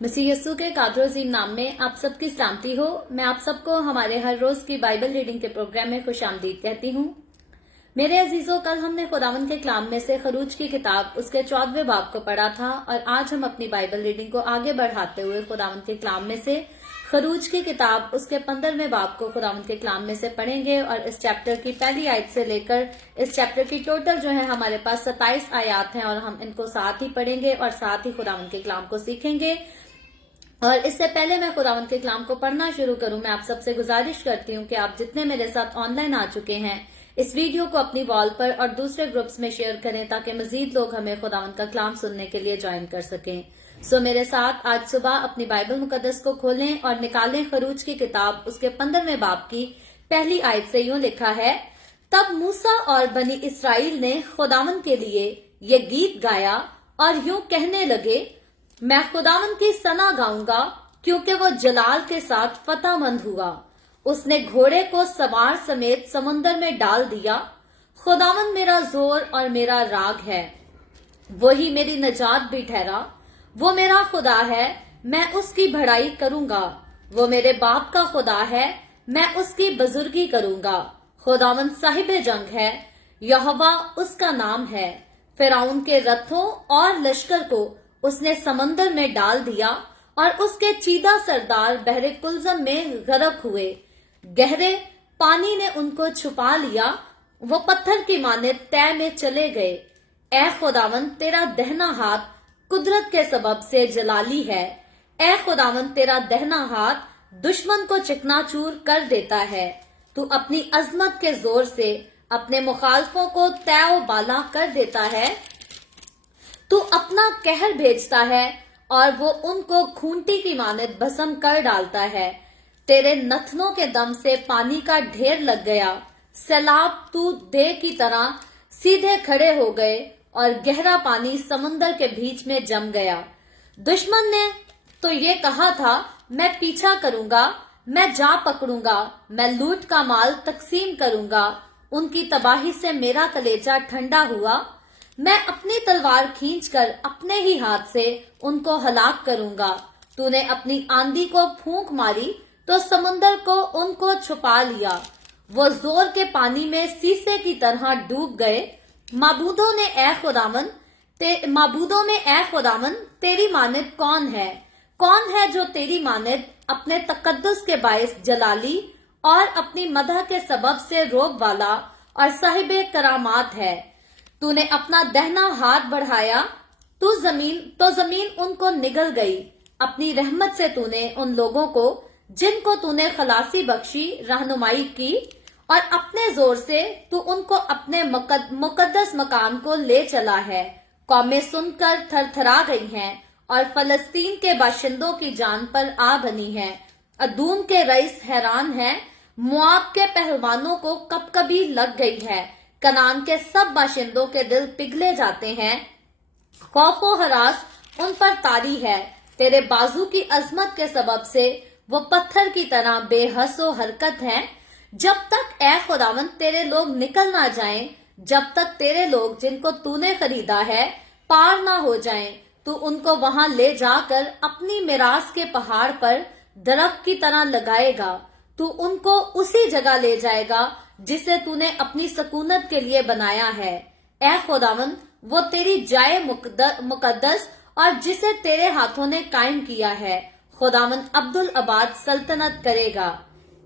मसीह यस्सु के कादर अजीम नाम में आप सबकी सलामती हो। मैं आप सबको हमारे हर रोज की बाइबल रीडिंग के प्रोग्राम में खुशामदीद कहती हूँ। मेरे अजीजों, कल हमने खुदावंद के कलाम में से खरूज की किताब उसके 14वें बाब को पढ़ा था और आज हम अपनी बाइबल रीडिंग को आगे बढ़ाते हुए खुदावंद के कलाम में से खरूज की किताब उसके 15वें बाब को खुदावंद के कलाम में से पढ़ेंगे और इस चैप्टर की पहली आयत से लेकर इस चैप्टर की टोटल जो है हमारे पास 27 आयात हैं और हम इनको साथ ही पढ़ेंगे और साथ ही खुदावंद के कलाम को सीखेंगे। और इससे पहले मैं खुदावंद के कलाम को पढ़ना शुरू करूं, मैं आप सबसे गुजारिश करती हूं कि आप जितने मेरे साथ ऑनलाइन आ चुके हैं इस वीडियो को अपनी वॉल पर और दूसरे ग्रुप्स में शेयर करें ताकि मजीद लोग हमें खुदावंद का कलाम सुनने के लिए ज्वाइन कर सकें। सो मेरे साथ आज सुबह अपनी बाइबल मुकद्दस को खोलें और निकालें खरूज की किताब उसके 15वें बाब की पहली आयत से यूं लिखा है, तब मूसा और बनी इसराइल ने खुदावंद के लिए ये गीत गाया और यूं कहने लगे, मैं खुदावंद की सना गाऊंगा क्योंकि वो जलाल के साथ फतहमंद हुआ। उसने घोड़े को सवार समेत समुंदर में डाल दिया। खुदावंद मेरा जोर और मेरा राग है, वही मेरी नजात भी ठहरा। वो मेरा खुदा है, मैं उसकी बढ़ाई करूंगा। वो मेरे बाप का खुदा है, मैं उसकी बुजुर्गी करूंगा। खुदावंद साहिब जंग है, यहोवा उसका नाम है। फिरौन के रथों और लश्कर को उसने समंदर में डाल दिया और उसके चीदा सरदार बहरे कुलजम में गरक हुए। गहरे पानी ने उनको छुपा लिया, वो पत्थर की मानित तय में चले गए। ए खुदावंद, तेरा दहना हाथ कुदरत के सबब से जलाली है। ए खुदावंद, तेरा दहना हाथ दुश्मन को चिकनाचूर कर देता है। तू अपनी अजमत के जोर से अपने मुखालफों को तय बाला कर देता है। तू अपना कहर भेजता है और वो उनको खूंटी की मानित भस्म कर डालता है। तेरे नथनों के दम से पानी का ढेर लग गया। सैलाब तू दे की तरह सीधे खड़े हो गए और गहरा पानी समुंदर के बीच में जम गया। दुश्मन ने तो ये कहा था, मैं पीछा करूंगा, मैं जा पकड़ूंगा, मैं लूट का माल तकसीम करूंगा। उनकी तबाही से मेरा कलेजा ठंडा हुआ। मैं अपनी तलवार खींचकर अपने ही हाथ से उनको हलाक करूंगा। तूने अपनी आंधी को फूंक मारी तो समुंदर को उनको छुपा लिया। वो जोर के पानी में शीशे की तरह डूब गए। माबूदों में ए खुदावंद तेरी मानित कौन है? कौन है जो तेरी मानित अपने तकद्दुस के बायस जलाली और अपनी मदह के सबब से रोब वाला और साहिबे करामात है। तूने अपना दहना हाथ बढ़ाया तो जमीन उनको निगल गई। अपनी रहमत से तूने उन लोगों को जिनको तूने खलासी बख्शी रहनुमाई की और अपने जोर से तू उनको अपने मुकद्दस मकाम को ले चला है। कौमें सुनकर थरथरा गई हैं और फलस्तीन के बाशिंदों की जान पर आ बनी है। अदूम के रईस हैरान हैं, मुआब के पहलवानों को कभी लग गई है। कनान के सब बाशिंदों के दिल पिघले जाते हैं। खौफो हरास उन पर तारी है। तेरे बाजू की अजमत के सबब से वो पत्थर की तरह बेहसो हरकत हैं। जब तक ए खुदावंद तेरे लोग निकल ना जाएं, जब तक तेरे लोग जिनको तूने खरीदा है पार ना हो जाएं, तू उनको वहां ले जाकर अपनी मिरास के पहाड़ पर दरख्त की तरह लगाएगा। तू उनको उसी जगह ले जाएगा जिसे तूने अपनी सकूनत के लिए बनाया है। ए खुदावंद, वो तेरी जाए मुकद्दस और जिसे तेरे हाथों ने कायम किया है। खुदावंद अब्दुल अबाद सल्तनत करेगा।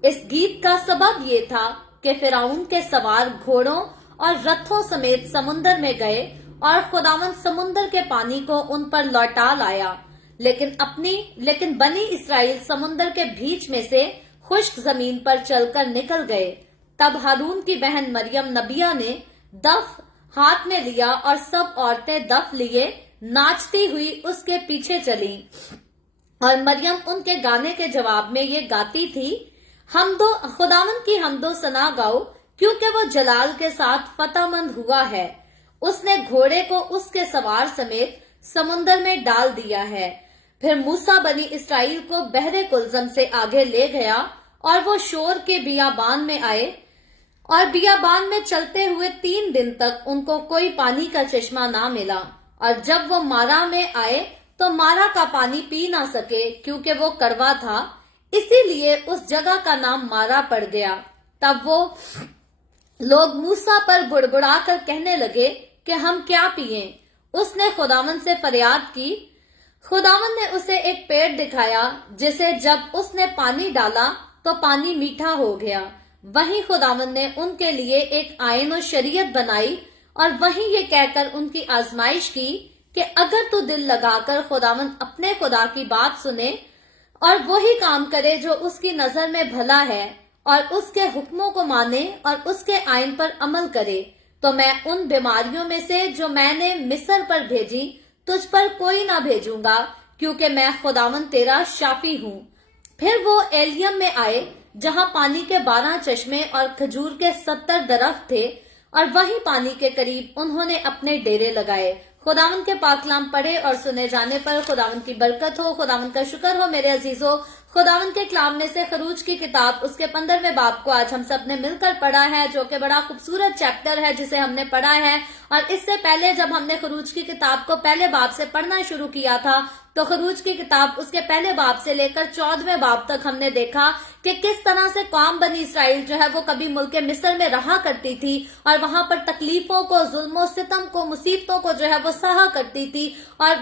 इस गीत का सबब ये था कि फिरौन के सवार घोड़ों और रथों समेत समुंदर में गए और खुदावंद समुंदर के पानी को उन पर लौटा लाया। लेकिन बनी इसराइल समुंदर के बीच में से खुश्क जमीन पर चलकर निकल गए। तब हारून की बहन मरियम नबिया ने दफ हाथ में लिया और सब औरतें दफ लिए नाचती हुई उसके पीछे चलीं। और मरियम उनके गाने के जवाब में ये गाती थी, खुदावंद की हमदो सना गाओ क्योंकि वो जलाल के साथ फतहमंद हुआ है। उसने घोड़े को उसके सवार समेत समुंदर में डाल दिया है। फिर मूसा बनी इसराइल को बहरे कुलजम से आगे ले गया और वो शोर के बियाबान में आए और बियाबान में चलते हुए 3 दिन तक उनको कोई पानी का चश्मा ना मिला। और जब वो मारा में आए तो मारा का पानी पी ना सके क्योंकि वो कड़वा था, इसीलिए उस जगह का नाम मारा पड़ गया। तब वो लोग मूसा पर बुड़बुड़ा कर कहने लगे कि हम क्या पिएं। उसने खुदावंद से फरियाद की। खुदावंद ने उसे एक पेड़ दिखाया जिसे जब उसने पानी डाला तो पानी मीठा हो गया। वहीं खुदावंद ने उनके लिए एक आयन और शरीयत बनाई और वहीं ये कहकर उनकी आजमाइश की कि अगर तू दिल लगाकर खुदावंद अपने खुदा की बात सुने और वही काम करे जो उसकी नजर में भला है और उसके हुक्मों को माने और उसके आयन पर अमल करे, तो मैं उन बीमारियों में से जो मैंने मिस्र पर भेजी तुझ पर कोई ना भेजूंगा, क्योंकि मैं खुदावंद तेरा शाफी हूँ। फिर वो एलियम में आए जहाँ पानी के 12 चश्मे और खजूर के 70 दरख्त थे और वही पानी के करीब उन्होंने अपने डेरे लगाए। खुदावंद के पाक कलाम पढ़े और सुने जाने पर खुदावंद की बरकत हो। खुदावंद का शुक्र हो मेरे अजीजों। खुदावंद के कलाम में से खरूज की किताब उसके 15वें बाब को आज हम सब ने मिलकर पढ़ा है, जो कि बड़ा खूबसूरत चैप्टर है जिसे हमने पढ़ा है। और इससे पहले जब हमने खरूज की किताब को पहले बाब से पढ़ना शुरू किया था तो खरूज की किताब उसके पहले बाब से लेकर 14वें बाब तक हमने देखा कि किस तरह से कौम बनी इसराइल जो है वो कभी मुल्क मिस्र में रहा करती थी और वहां पर तकलीफों को, जुल्मों सितम को, मुसीबतों को जो है वो सहा करती थी। और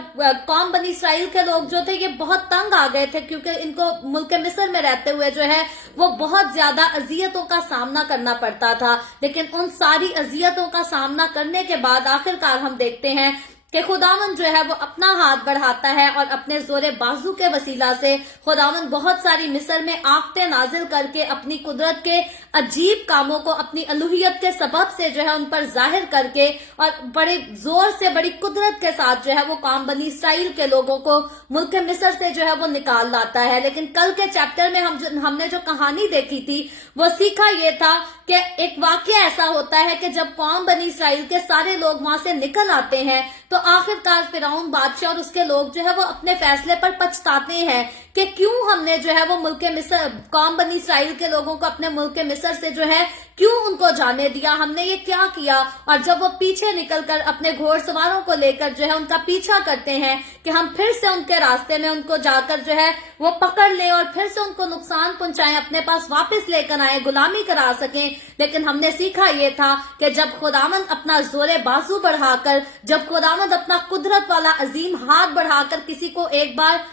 कौम बनी इसराइल के लोग जो थे ये बहुत तंग आ गए थे, क्योंकि इनको मुल्क मिस्र में रहते हुए जो है वो बहुत ज्यादा अजियतों का सामना करना पड़ता था। लेकिन उन सारी अजियतों का सामना करने के बाद आखिरकार हम देखते हैं कि खुदावंद जो है वो अपना हाथ बढ़ाता है और अपने जोरे बाजू के वसीला से खुदावंद बहुत सारी मिस्र में आफतें नाजिल करके अपनी कुदरत के अजीब कामों को अपनी अलूहियत के सबब से जो है उन पर जाहिर करके और बड़े जोर से, बड़ी कुदरत के साथ जो है वो कौम बनी इसराइल के लोगों को मुल्क मिस्र से जो है वो निकाल लाता है। लेकिन कल के चैप्टर में हमने जो कहानी देखी थी वो सीखा ये था कि एक वाकया ऐसा होता है कि जब कौम बनी इसराइल के सारे लोग वहां से निकल आते हैं तो आखिरकार फिरौन बादशाह और उसके लोग जो है वो अपने फैसले पर पछताते हैं कि क्यों हमने जो है वो मुल्क मिस्र, कौम बनी इसराइल के लोगों को अपने मुल्क मिस्र से जो है क्यों उनको जाने दिया, हमने ये क्या किया। और जब वो पीछे निकलकर अपने घोड़सवारों को लेकर जो है उनका पीछा करते हैं कि हम फिर से उनके रास्ते में उनको जाकर जो है वो पकड़ लें और फिर से उनको नुकसान पहुंचाएं, अपने पास वापस लेकर आए, गुलामी करा सकें। लेकिन हमने सीखा ये था कि जब खुदावंद अपना जोरे बाजू बढ़ाकर, जब खुदावंद अपना कुदरत वाला अजीम हाथ बढ़ाकर किसी को एक बार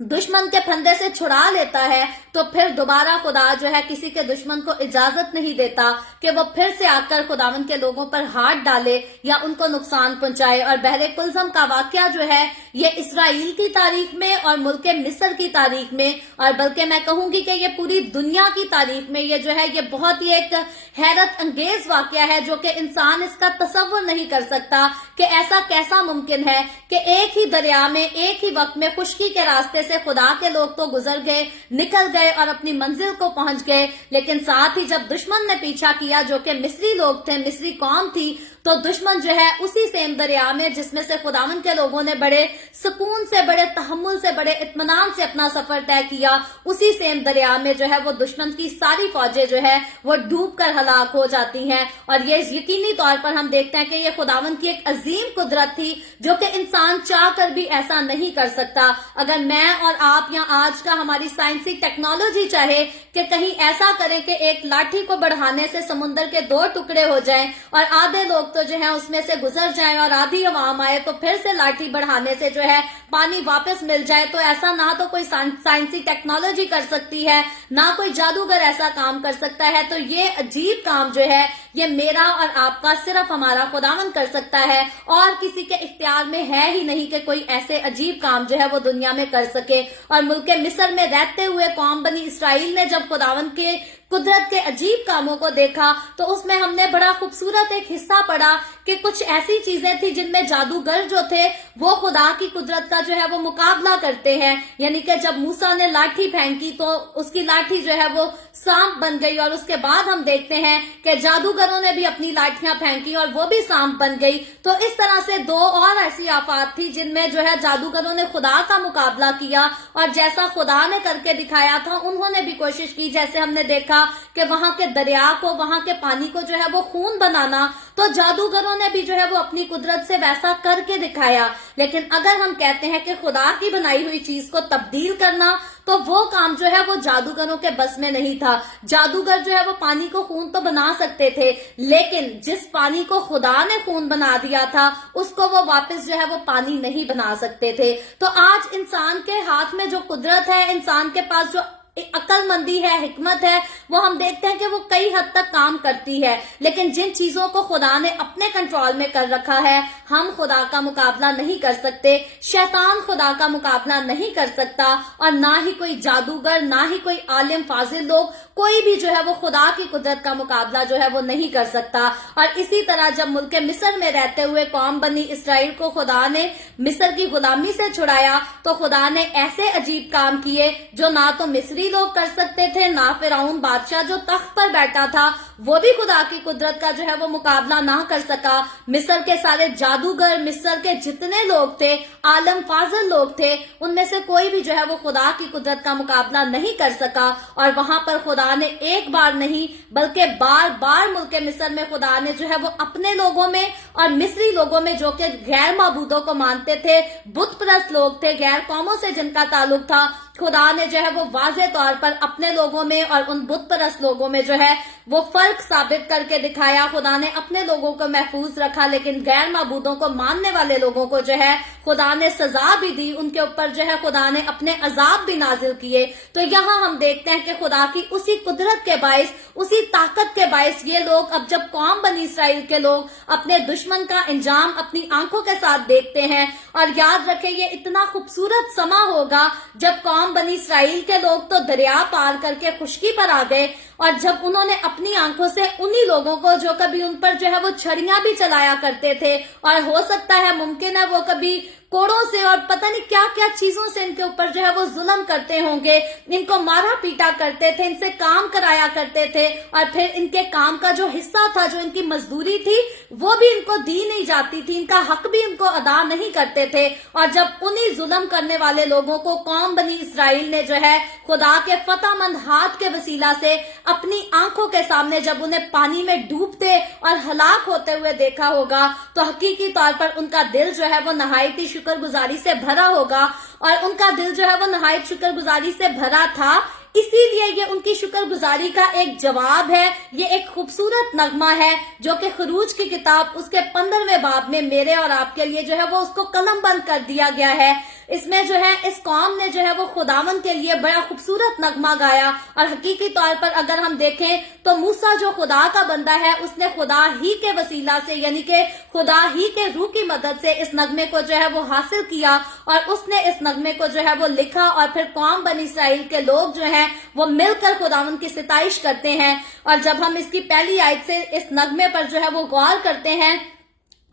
दुश्मन के फंदे से छुड़ा लेता है तो फिर दोबारा खुदा जो है किसी के दुश्मन को इजाजत नहीं देता कि वो फिर से आकर खुदावंद के लोगों पर हाथ डाले या उनको नुकसान पहुंचाए। और बहरे कुलज़म का वाकया जो है ये इसराइल की तारीख में और मुल्क मिस्र की तारीख में, और बल्कि मैं कहूंगी कि ये पूरी दुनिया की तारीख में ये जो है ये बहुत ही एक हैरत अंगेज वाकया है, जो कि इंसान इसका तसव्वुर नहीं कर सकता कि ऐसा कैसा मुमकिन है कि एक ही दरिया में एक ही वक्त में खुश्की के रास्ते से खुदा के लोग तो गुजर गए, निकल गए और अपनी मंजिल को पहुंच गए। लेकिन साथ ही जब दुश्मन ने पीछा किया, जो कि मिस्री लोग थे, मिस्री कौम थी, तो दुश्मन जो है उसी सेम दरिया में जिसमें से खुदावंद के लोगों ने बड़े सुकून से, बड़े तहम्मुल से, बड़े इत्मीनान से अपना सफर तय किया, उसी सेम दरिया में जो है वो दुश्मन की सारी फौजें जो है वो डूब कर हलाक हो जाती हैं। और ये यकीनी तौर पर हम देखते हैं कि ये खुदावंद की एक अजीम कुदरत थी जो कि इंसान चाह कर भी ऐसा नहीं कर सकता। अगर मैं और आप या आज का हमारी साइंसी टेक्नोलॉजी चाहे कि कहीं ऐसा करें कि एक लाठी को बढ़ाने से समुद्र के 2 टुकड़े हो जाएं और आधे लोग तो जो है उसमें से गुजर जाएं और आधी अवाम आए, तो फिर से लाठी बढ़ाने से जो है पानी वापस मिल जाए, तो ऐसा ना तो कोई साइंसी टेक्नोलॉजी कर सकती है, ना कोई जादूगर ऐसा काम कर सकता है। तो ये अजीब काम जो है ये मेरा और आपका सिर्फ हमारा खुदावंद कर सकता है, और किसी के इख्तियार में है ही नहीं कि कोई ऐसे अजीब काम जो है वो दुनिया में कर सके। और मुल्क मिस्र में रहते हुए कौम बनी इसराइल ने जब खुदावंद के कुदरत के अजीब कामों को देखा तो उसमें हमने बड़ा खूबसूरत एक हिस्सा पढ़ा कि कुछ ऐसी चीजें थी जिनमें जादूगर जो थे वो खुदा की कुदरत का जो है वो मुकाबला करते हैं। यानी कि जब मूसा ने लाठी फेंकी तो उसकी लाठी जो है वो सांप बन गई, और उसके बाद हम देखते हैं कि जादूगरों ने भी अपनी लाठियां फेंकी और वो भी सांप बन गई। तो इस तरह से 2 और ऐसी आफात थी जिनमें जो है जादूगरों ने खुदा का मुकाबला किया, और जैसा खुदा ने करके दिखाया था उन्होंने भी कोशिश की। जैसे हमने देखा था कि वहां के दरिया को, वहां के पानी को जो है वो खून बनाना, तो जादूगरों ने भी जो है वो अपनी कुदरत से वैसा करके दिखाया। लेकिन अगर हम कहते हैं कि खुदा की बनाई हुई चीज को तब्दील करना, तो वो काम जो है वो जादूगरों के बस में नहीं था। जादूगर जो है वो पानी को खून तो बना सकते थे, लेकिन जिस पानी को खुदा ने खून बना दिया था उसको वो वापस जो है वो पानी नहीं बना सकते थे। तो आज इंसान के हाथ में जो कुदरत है, इंसान के पास जो अक्लमंदी है, हिकमत है, वो हम देखते हैं कि वो कई हद तक काम करती है। लेकिन जिन चीजों को खुदा ने अपने कंट्रोल में कर रखा है, हम खुदा का मुकाबला नहीं कर सकते, शैतान खुदा का मुकाबला नहीं कर सकता, और ना ही कोई जादूगर, ना ही कोई आलिम फाजिल लोग, कोई भी जो है वो खुदा की कुदरत का मुकाबला जो है वो नहीं कर सकता। और इसी तरह जब मुल्क मिस्र में रहते हुए कौम बनी इसराइल को खुदा ने मिस्र की गुलामी से छुड़ाया, तो खुदा ने ऐसे अजीब काम किए जो ना तो मिस्री लोग कर सकते थे, ना फिरौन बादशाह जो तख्त पर बैठा था वो भी खुदा की कुदरत का जो है वो मुकाबला ना कर सका। मिस्र के सारे जादूगर, मिस्र के जितने लोग थे, आलम फाजल लोग थे, उनमें से कोई भी जो है वो खुदा की कुदरत का मुकाबला नहीं कर सका। और वहां पर खुदा ने एक बार नहीं बल्कि बार बार मुल्क मिस्र में खुदा ने जो है वो अपने लोगों में और मिस्री लोगों में, जो कि गैर माबूदों को मानते थे, बुत परस्त लोग थे, गैर कौमों से जिनका ताल्लुक था, खुदा ने जो है वो वाज़े तौर पर अपने लोगों में और उन बुत परस्त लोगों में जो है वो फर्क साबित करके दिखाया। खुदा ने अपने लोगों को महफूज रखा, लेकिन गैर माबूदों को मानने वाले लोगों को जो है खुदा ने सजा भी दी, उनके ऊपर जो है खुदा ने अपने अजाब भी नाजिल किए। तो यहाँ हम देखते हैं कि खुदा की उसी कुदरत के बायस, उसी ताकत के बायस ये लोग, अब जब कौम बनी इसराइल के लोग अपने दुश्मन का इंजाम अपनी आंखों के साथ देखते हैं, और याद रखें ये इतना खूबसूरत समा होगा जब कौम बनी इसराइल के लोग तो दरिया पार करके खुशकी पर आ गए, और जब उन्होंने अपनी आंखों से उन्हीं लोगों को जो कभी उन पर जो है वो छड़ियां भी चलाया करते थे, और हो सकता है मुमकिन है वो कभी कोड़ों से और पता नहीं क्या क्या चीजों से इनके ऊपर जो है वो जुल्म करते होंगे, इनको मारा पीटा करते थे, इनसे काम कराया करते थे, और फिर इनके काम का जो हिस्सा था, जो इनकी मजदूरी थी, वो भी इनको दी नहीं जाती थी, इनका हक भी इनको अदा नहीं करते थे। और जब उन्हीं जुल्म करने वाले लोगों को कौम बनी इसराइल ने जो है खुदा के फतहमंद हाथ के वसीला से अपनी आंखों के सामने जब उन्हें पानी में डूबते और हलाक होते हुए देखा होगा, तो हकीकी तौर पर उनका दिल जो है वो नहायती शुक्रगुजारी से भरा होगा, और उनका दिल जो है वो नहायत शुक्रगुजारी से भरा था। इसीलिए ये उनकी शुक्रगुजारी का एक जवाब है, ये एक खूबसूरत नगमा है जो कि खरूज की किताब उसके 15वें बाब में मेरे और आपके लिए जो है वो उसको कलम बंद कर दिया गया है। इसमें जो है इस कौम ने जो है वो खुदावन के लिए बड़ा खूबसूरत नगमा गाया, और हकीकी तौर पर अगर हम देखें तो मूसा जो खुदा का बंदा है, उसने खुदा ही के वसीला से, यानी कि खुदा ही के रूह की मदद से इस नगमे को जो है वो हासिल किया, और उसने इस नगमे को जो है वो लिखा, और फिर कौम बनी इसराइल के लोग जो है वो मिलकर खुदावन की सिताइश करते हैं। और जब हम इसकी पहली आयत से इस नगमे पर जो है वो गौर करते हैं,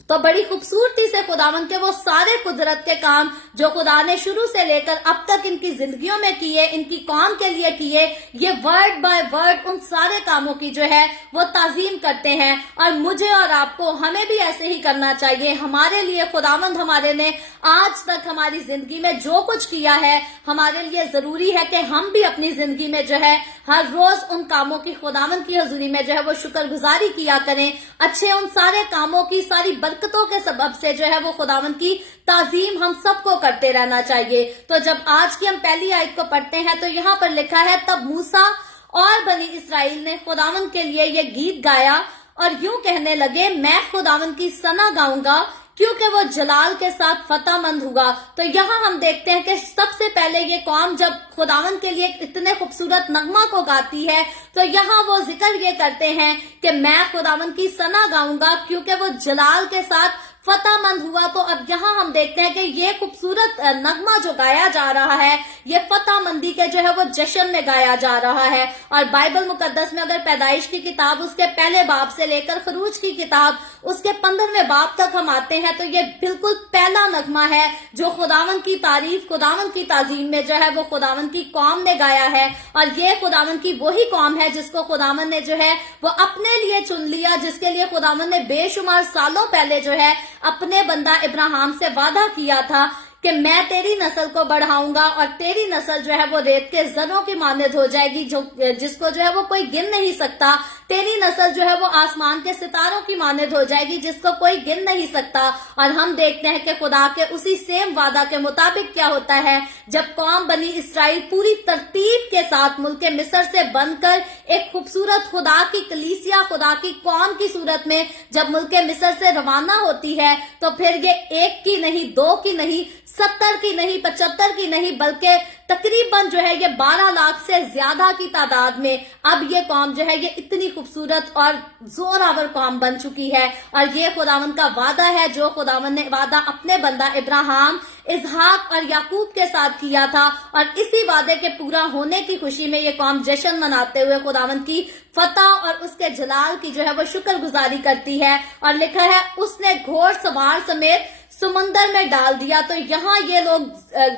तो बड़ी खूबसूरती से खुदावन के वो सारे कुदरत के काम जो खुदा ने शुरू से लेकर अब तक इनकी जिंदगियों में किए, इनकी कौम के लिए किए, ये वर्ड बाय वर्ड उन सारे कामों की जो है वो ताजीम करते हैं। और मुझे और आपको, हमें भी ऐसे ही करना चाहिए। हमारे लिए खुदावंद हमारे ने आज तक हमारी जिंदगी में जो कुछ किया है, हमारे लिए जरूरी है कि हम भी अपनी जिंदगी में जो है हर रोज उन कामों की खुदावंद की हजूरी में जो है वो शुक्रगुजारी किया करें। अच्छे उन सारे कामों की, सारी बरकतों के सबब से जो है वो खुदावंद की ताजीम हम सबको करते रहना चाहिए। तो जब आज की हम पहली आयत को पढ़ते हैं तो यहाँ पर लिखा है, तब मूसा और बनी इसराइल ने खुदावंद के लिए ये गीत गाया और यूं कहने लगे, मैं खुदावंद की सना गाऊंगा क्योंकि वो जलाल के साथ फतहमंद हुआ। तो यहाँ हम देखते हैं कि सबसे पहले ये कौम जब खुदावंद के लिए इतने खूबसूरत नगमा को गाती है, तो यहाँ वो जिक्र ये करते हैं कि मैं खुदावंद की सना गाऊंगा क्योंकि वो जलाल के साथ फतहमंद हुआ। तो अब यहाँ हम देखते हैं कि ये खूबसूरत नगमा जो गाया जा रहा है, ये फतहमंदी के जो है वो जश्न में गाया जा रहा है। और बाइबल मुकद्दस में अगर पैदाइश की किताब उसके पहले बाब से लेकर खरूज की किताब उसके 15वें बाब तक हम आते हैं, तो ये बिल्कुल पहला नगमा है जो खुदावंद की तारीफ, खुदावंद की ताजीम में जो है वो खुदावंद की कौम ने गाया है। और ये खुदावंद की वही कौम है जिसको खुदावंद ने जो है वो अपने लिए चुन लिया, जिसके लिए खुदावंद ने बेशुमार सालों पहले जो है अपने बंदा इब्राहिम से वादा किया था कि मैं तेरी नस्ल को बढ़ाऊंगा और तेरी नस्ल जो है वो रेत के जरों की मानद हो जाएगी, जिसको जो है वो कोई गिन नहीं सकता। तेरी नस्ल जो है वो आसमान के सितारों की मानद हो जाएगी, जिसको कोई गिन नहीं सकता। और हम देखते हैं कि खुदा के उसी सेम वादा के मुताबिक क्या होता है, जब कौम बनी इसराइल पूरी तरतीब के साथ मुल्क मिस्र से बनकर एक खूबसूरत खुदा की कलीसिया, खुदा की कौम की सूरत में जब मुल्क मिस्र से रवाना होती है, तो फिर ये 1 की नहीं, 2 की नहीं, 70 की नहीं, 75 की नहीं, बल्कि तकरीबन जो है ये 12 लाख से ज्यादा की तादाद में अब ये कौम जो है ये इतनी खूबसूरत और जोरावर कौम बन चुकी है। और ये खुदावन का वादा है, जो खुदावन ने वादा अपने बंदा इब्राहिम, इसहाक और याकूब के साथ किया था। और इसी वादे के पूरा होने की खुशी में ये कौम जश्न मनाते हुए खुदावन की फतह और उसके जलाल की जो है वो शुक्रगुजारी करती है। और लिखा है, उसने घोड़ सवार समेत समुंदर में डाल दिया। तो यहाँ ये लोग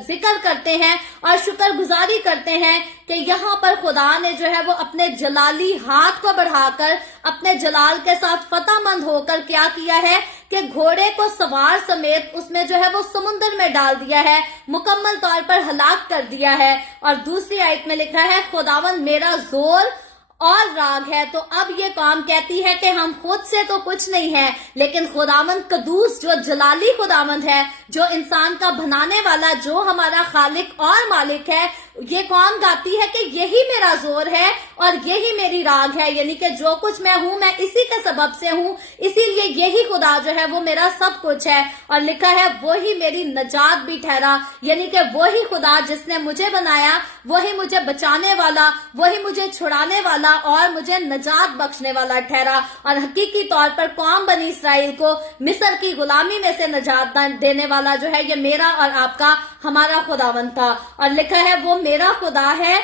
जिक्र करते हैं और शुक्रगुजारी करते हैं कि यहाँ पर खुदा ने जो है वो अपने जलाली हाथ को बढ़ाकर अपने जलाल के साथ फतहमंद होकर क्या किया है कि घोड़े को सवार समेत उसमें जो है वो समुंदर में डाल दिया है, मुकम्मल तौर पर हलाक कर दिया है। और दूसरी आयत में लिखा है, खुदावन मेरा जोर और राग है। तो अब ये कौम कहती है कि हम खुद से तो कुछ नहीं है, लेकिन खुदावंद कदूस जो जलाली खुदावंद है, जो इंसान का बनाने वाला, जो हमारा खालिक और मालिक है, ये कौम गाती है कि यही मेरा जोर है और यही मेरी राग है, यानी कि जो कुछ मैं हूं मैं इसी के सबब से हूं, इसीलिए यही खुदा जो है वो मेरा सब कुछ है। और लिखा है, वही मेरी नजात भी ठहरा, यानी कि वही खुदा जिसने मुझे बनाया, वही मुझे बचाने वाला, वही मुझे छुड़ाने वाला और मुझे नजात बख्शने वाला ठहरा। और हकीकी तौर पर कौम बनी इसराइल को मिस्र की गुलामी में से नजात देने वाला जो है ये मेरा और आपका, हमारा खुदावंद था। और लिखा है, वो मेरा खुदा है,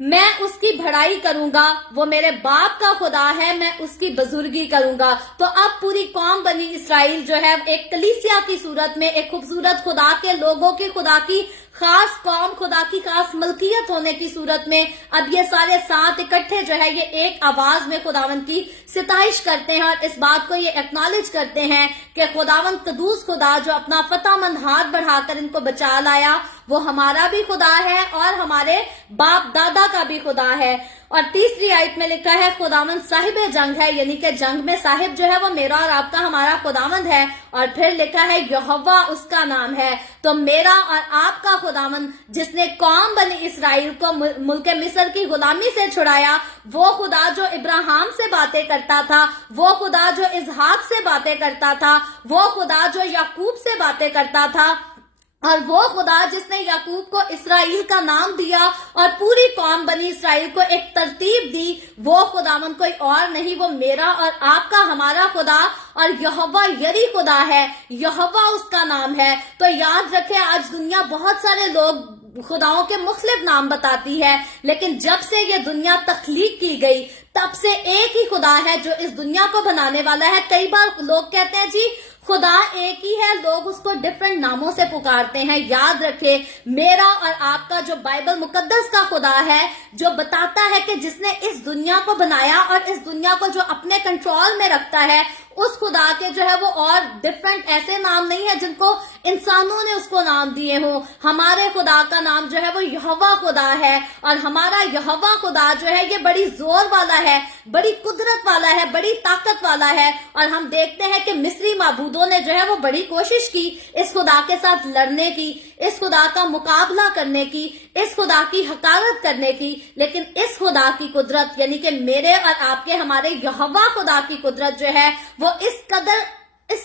मैं उसकी भड़ाई करूंगा, वो मेरे बाप का खुदा है, मैं उसकी बुजुर्गी करूंगा। तो अब पूरी कौम बनी इसराइल जो है एक कलीसिया की सूरत में, एक खूबसूरत खुदा के लोगों की, खुदा की खास कौम, खुदा की खास मलकियत होने की सूरत में अब ये सारे साथ इकट्ठे जो है ये एक आवाज में खुदावंद की सिताइश करते हैं और इस बात को ये एक्नॉलेज करते हैं कि खुदावंद कदूस खुदा जो अपना फतहमंद हाथ बढ़ाकर इनको बचा लाया, वो हमारा भी खुदा है और हमारे बाप दादा का भी खुदा है। और तीसरी आयत में लिखा है, खुदावंद साहिब जंग है, यानी कि जंग में साहिब जो है वो मेरा और आपका, हमारा खुदावंद है। और फिर लिखा है, यहोवा उसका नाम है। तो मेरा और आपका खुदावंद जिसने कौम बनी इसराइल को मुल्क मिस्र की गुलामी से छुड़ाया, वो खुदा जो इब्राहिम से बातें करता था, वो खुदा जो इसहाक से बातें करता था, वो खुदा जो याकूब से बातें करता था, और वो खुदा जिसने याकूब को इसराइल का नाम दिया और पूरी कौम बनी इसराइल को एक तरतीब दी, वो खुदावंद कोई और नहीं, वो मेरा और आपका, हमारा खुदा और यहोवा यरी खुदा है, यहोवा उसका नाम है। तो याद रखें, आज दुनिया बहुत सारे लोग खुदाओं के मुख्तलिफ नाम बताती है, लेकिन जब से ये दुनिया तख्लीक की गई तब से एक ही खुदा है जो इस दुनिया को बनाने वाला है। कई बार लोग कहते हैं जी खुदा एक ही है, लोग उसको डिफरेंट नामों से पुकारते हैं। याद रखें, मेरा और आपका जो बाइबल मुकद्दस का खुदा है, जो बताता है कि जिसने इस दुनिया को बनाया और इस दुनिया को जो अपने कंट्रोल में रखता है, उस खुदा के जो है वो और डिफरेंट ऐसे नाम नहीं है जिनको इंसानों ने उसको नाम दिए हो। हमारे खुदा का नाम जो है वो यहोवा खुदा है और हमारा यहोवा खुदा जो है ये बड़ी जोर वाला है, बड़ी कुदरत वाला है, बड़ी ताकत वाला है। और हम देखते हैं कि मिस्री माबूदों ने जो है वो बड़ी कोशिश की इस खुदा के साथ लड़ने की, इस खुदा का मुकाबला करने की, इस खुदा की हकारत करने की, लेकिन इस खुदा की कुदरत यानी कि मेरे और आपके, हमारे यहोवा खुदा की कुदरत जो है वो इस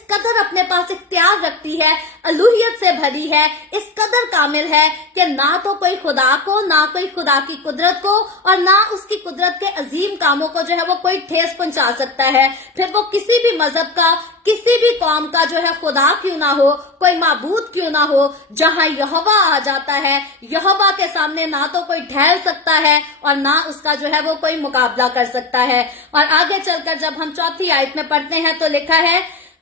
कदर अपने पास इख्तियार रखती है, अलूहियत से भरी है, इस कदर कामिल है कि ना तो कोई खुदा को, ना कोई खुदा की कुदरत को और ना उसकी कुदरत के अजीम कामों को जो है वो कोई ठेस पहुंचा सकता है। फिर वो किसी भी मजहब का, किसी भी कौम का जो है खुदा क्यों ना हो, कोई माबूद क्यों ना हो, जहां यहोवा आ जाता है, यहोवा के सामने ना तो कोई ठहर सकता है और ना उसका जो है वो कोई मुकाबला कर सकता है। और आगे चलकर जब हम चौथी आयत में पढ़ते हैं तो लिखा है,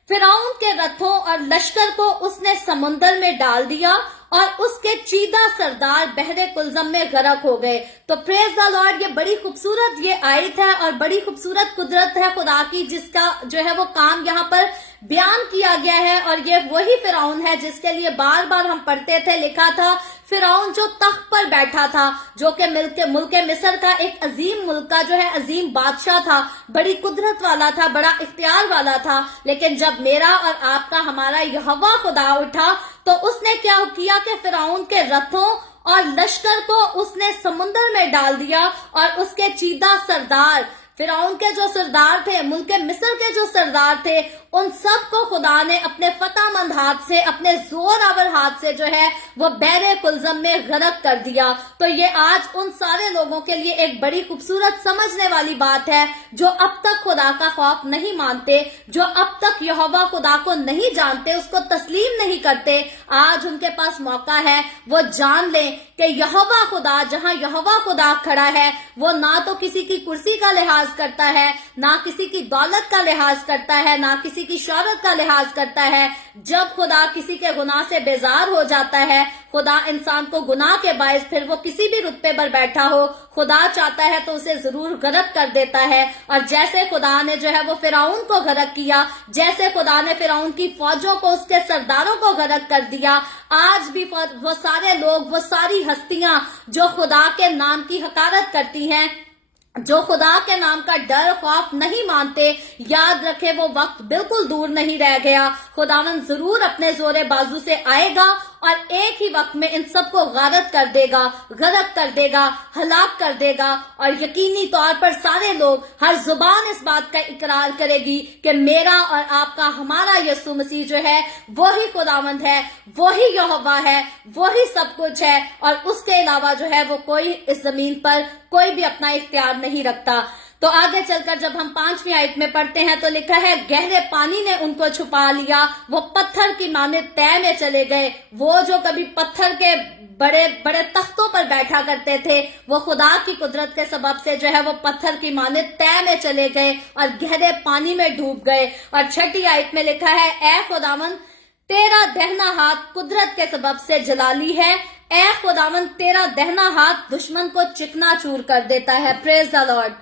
फिरौन के रथों और लश्कर को उसने समुंदर में डाल दिया اور اس کے چیدہ سردار بحر کلزم میں غرق ہو گئے۔ تو پریز دا لارڈ، یہ بڑی خوبصورت یہ آیت ہے اور بڑی خوبصورت قدرت ہے خدا کی، جس کا جو ہے وہ کام یہاں پر بیان کیا گیا ہے۔ اور یہ وہی فرعون ہے جس کے لیے بار بار ہم پڑھتے تھے، لکھا تھا فرعون جو تخت پر بیٹھا تھا، جو کہ ملک مصر کا ایک عظیم ملک کا جو ہے عظیم بادشاہ تھا، بڑی قدرت والا تھا، بڑا اختیار والا تھا۔ لیکن جب میرا اور آپ کا ہمارا یہوہ خدا اٹھا تو اس نے کیا کیا کہ فرعون کے رتھوں اور لشکر کو اس نے سمندر میں ڈال دیا، اور اس کے چیدہ سردار، فرعون کے جو سردار تھے، ملک مصر کے جو سردار تھے، ان سب کو خدا نے اپنے فتح مند ہاتھ سے، اپنے زور آور ہاتھ سے جو ہے وہ بحر کلزم میں غرق کر دیا۔ تو یہ آج ان سارے لوگوں کے لیے ایک بڑی خوبصورت سمجھنے والی بات ہے جو اب تک خدا کا خوف نہیں مانتے، جو اب تک یہوہ خدا کو نہیں جانتے، اس کو تسلیم نہیں کرتے۔ آج ان کے پاس موقع ہے، وہ جان لیں کہ یہوہ خدا، جہاں یہوہ خدا کھڑا ہے، وہ نہ تو کسی کی کرسی کا لحاظ کرتا ہے، نہ کسی کی دولت کا لحاظ کرتا ہے، نہ کسی کی شہرت کا لحاظ کرتا ہے۔ جب خدا کسی کے گناہ سے بیزار ہو جاتا ہے، خدا انسان کو گناہ کے باعث، پھر وہ کسی بھی رتبے پر بیٹھا ہو، خدا چاہتا ہے تو اسے ضرور غرق کر دیتا ہے۔ اور جیسے خدا نے جو ہے وہ فرعون کو غرق کیا، جیسے خدا نے فرعون کی فوجوں کو، اس کے سرداروں کو غرق کر دیا، آج بھی وہ سارے لوگ، وہ ساری ہستیاں جو خدا کے نام کی حقارت کرتی ہیں، جو خدا کے نام کا ڈر خوف نہیں مانتے، یاد رکھے وہ وقت بالکل دور نہیں رہ گیا۔ خداوند ضرور اپنے زور بازو سے آئے گا اور ایک ہی وقت میں ان سب کو غارت کر دے گا، غرق کر دے گا، ہلاک کر دے گا۔ اور یقینی طور پر سارے لوگ، ہر زبان اس بات کا اقرار کرے گی کہ میرا اور آپ کا، ہمارا یسوع مسیح جو ہے وہی خداوند ہے، وہی یہوہ ہے، وہی سب کچھ ہے، اور اس کے علاوہ جو ہے وہ کوئی اس زمین پر کوئی بھی اپنا اختیار نہیں رکھتا۔ تو آگے چل کر جب ہم 5ویں آیت میں پڑھتے ہیں تو لکھا ہے، گہرے پانی نے ان کو چھپا لیا، وہ پتھر کی مانند طے میں چلے گئے۔ وہ جو کبھی پتھر کے بڑے بڑے تختوں پر بیٹھا کرتے تھے، وہ خدا کی قدرت کے سبب سے جو ہے وہ پتھر کی مانند طے میں چلے گئے اور گہرے پانی میں ڈوب گئے۔ اور 6 آیت میں لکھا ہے، اے خداوند تیرا دہنا ہاتھ قدرت کے سبب سے جلالی ہے، اے خداوند تیرا دہنا ہاتھ دشمن کو چکنا چور کر دیتا ہے۔ پریز دا لارڈ۔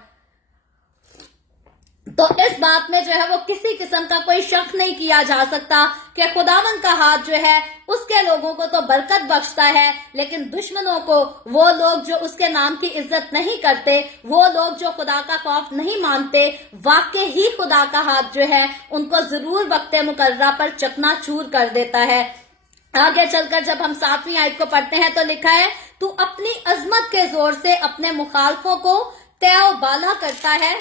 تو اس بات میں جو ہے وہ کسی قسم کا کوئی شک نہیں کیا جا سکتا کہ خداوند کا ہاتھ جو ہے اس کے لوگوں کو تو برکت بخشتا ہے، لیکن دشمنوں کو، وہ لوگ جو اس کے نام کی عزت نہیں کرتے، وہ لوگ جو خدا کا خوف نہیں مانتے، واقع ہی خدا کا ہاتھ جو ہے ان کو ضرور وقت مقررہ پر چکنا چور کر دیتا ہے۔ آگے چل کر جب ہم 7ویں آیت کو پڑھتے ہیں تو لکھا ہے، تو اپنی عظمت کے زور سے اپنے مخالفوں کو تیو بالا کرتا ہے،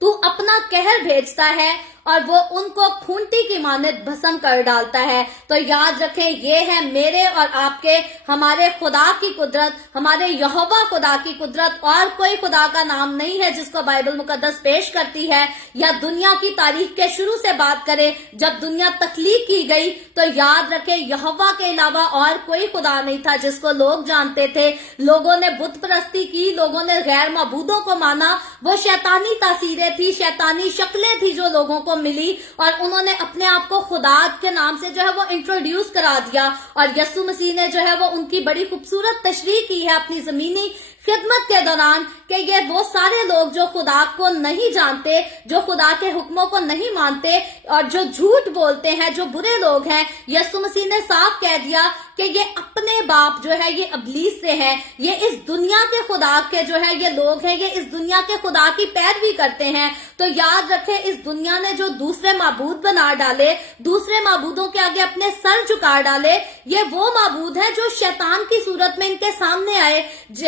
تو اپنا قہر بھیجتا ہے اور وہ ان کو کھونٹی کی مانند بھسم کر ڈالتا ہے۔ تو یاد رکھیں، یہ ہے میرے اور آپ کے، ہمارے خدا کی قدرت، ہمارے یہوہ خدا کی قدرت۔ اور کوئی خدا کا نام نہیں ہے جس کو بائبل مقدس پیش کرتی ہے یا دنیا کی تاریخ کے شروع سے بات کرے۔ جب دنیا تخلیق کی گئی تو یاد رکھیں، یہوہ کے علاوہ اور کوئی خدا نہیں تھا جس کو لوگ جانتے تھے۔ لوگوں نے بت پرستی کی، لوگوں نے غیر معبودوں کو مانا، وہ شیطانی تاثیریں تھی، شیطانی شکلیں تھی جو لوگوں کو ملی، اور انہوں نے اپنے آپ کو خدا کے نام سے جو ہے وہ انٹروڈیوس کرا دیا۔ اور یسوع مسیح نے جو ہے وہ ان کی بڑی خوبصورت تشریح کی ہے اپنی زمینی خدمت کے دوران کہ یہ وہ سارے لوگ جو خدا کو نہیں جانتے، جو خدا کے حکموں کو نہیں مانتے اور جو جھوٹ بولتے ہیں، جو برے لوگ ہیں، یسوع مسیح نے صاف کہہ دیا کہ یہ اپنے باپ جو ہے یہ ابلیس سے ہے، یہ اس دنیا کے خدا کے جو ہے یہ لوگ ہیں، یہ اس دنیا کے خدا کی پیروی کرتے ہیں۔ تو یاد رکھیں، اس دنیا نے جو دوسرے معبود بنا ڈالے، دوسرے معبودوں کے آگے اپنے سر جھکا ڈالے، یہ وہ معبود ہیں جو شیطان کی صورت میں ان کے سامنے آئے۔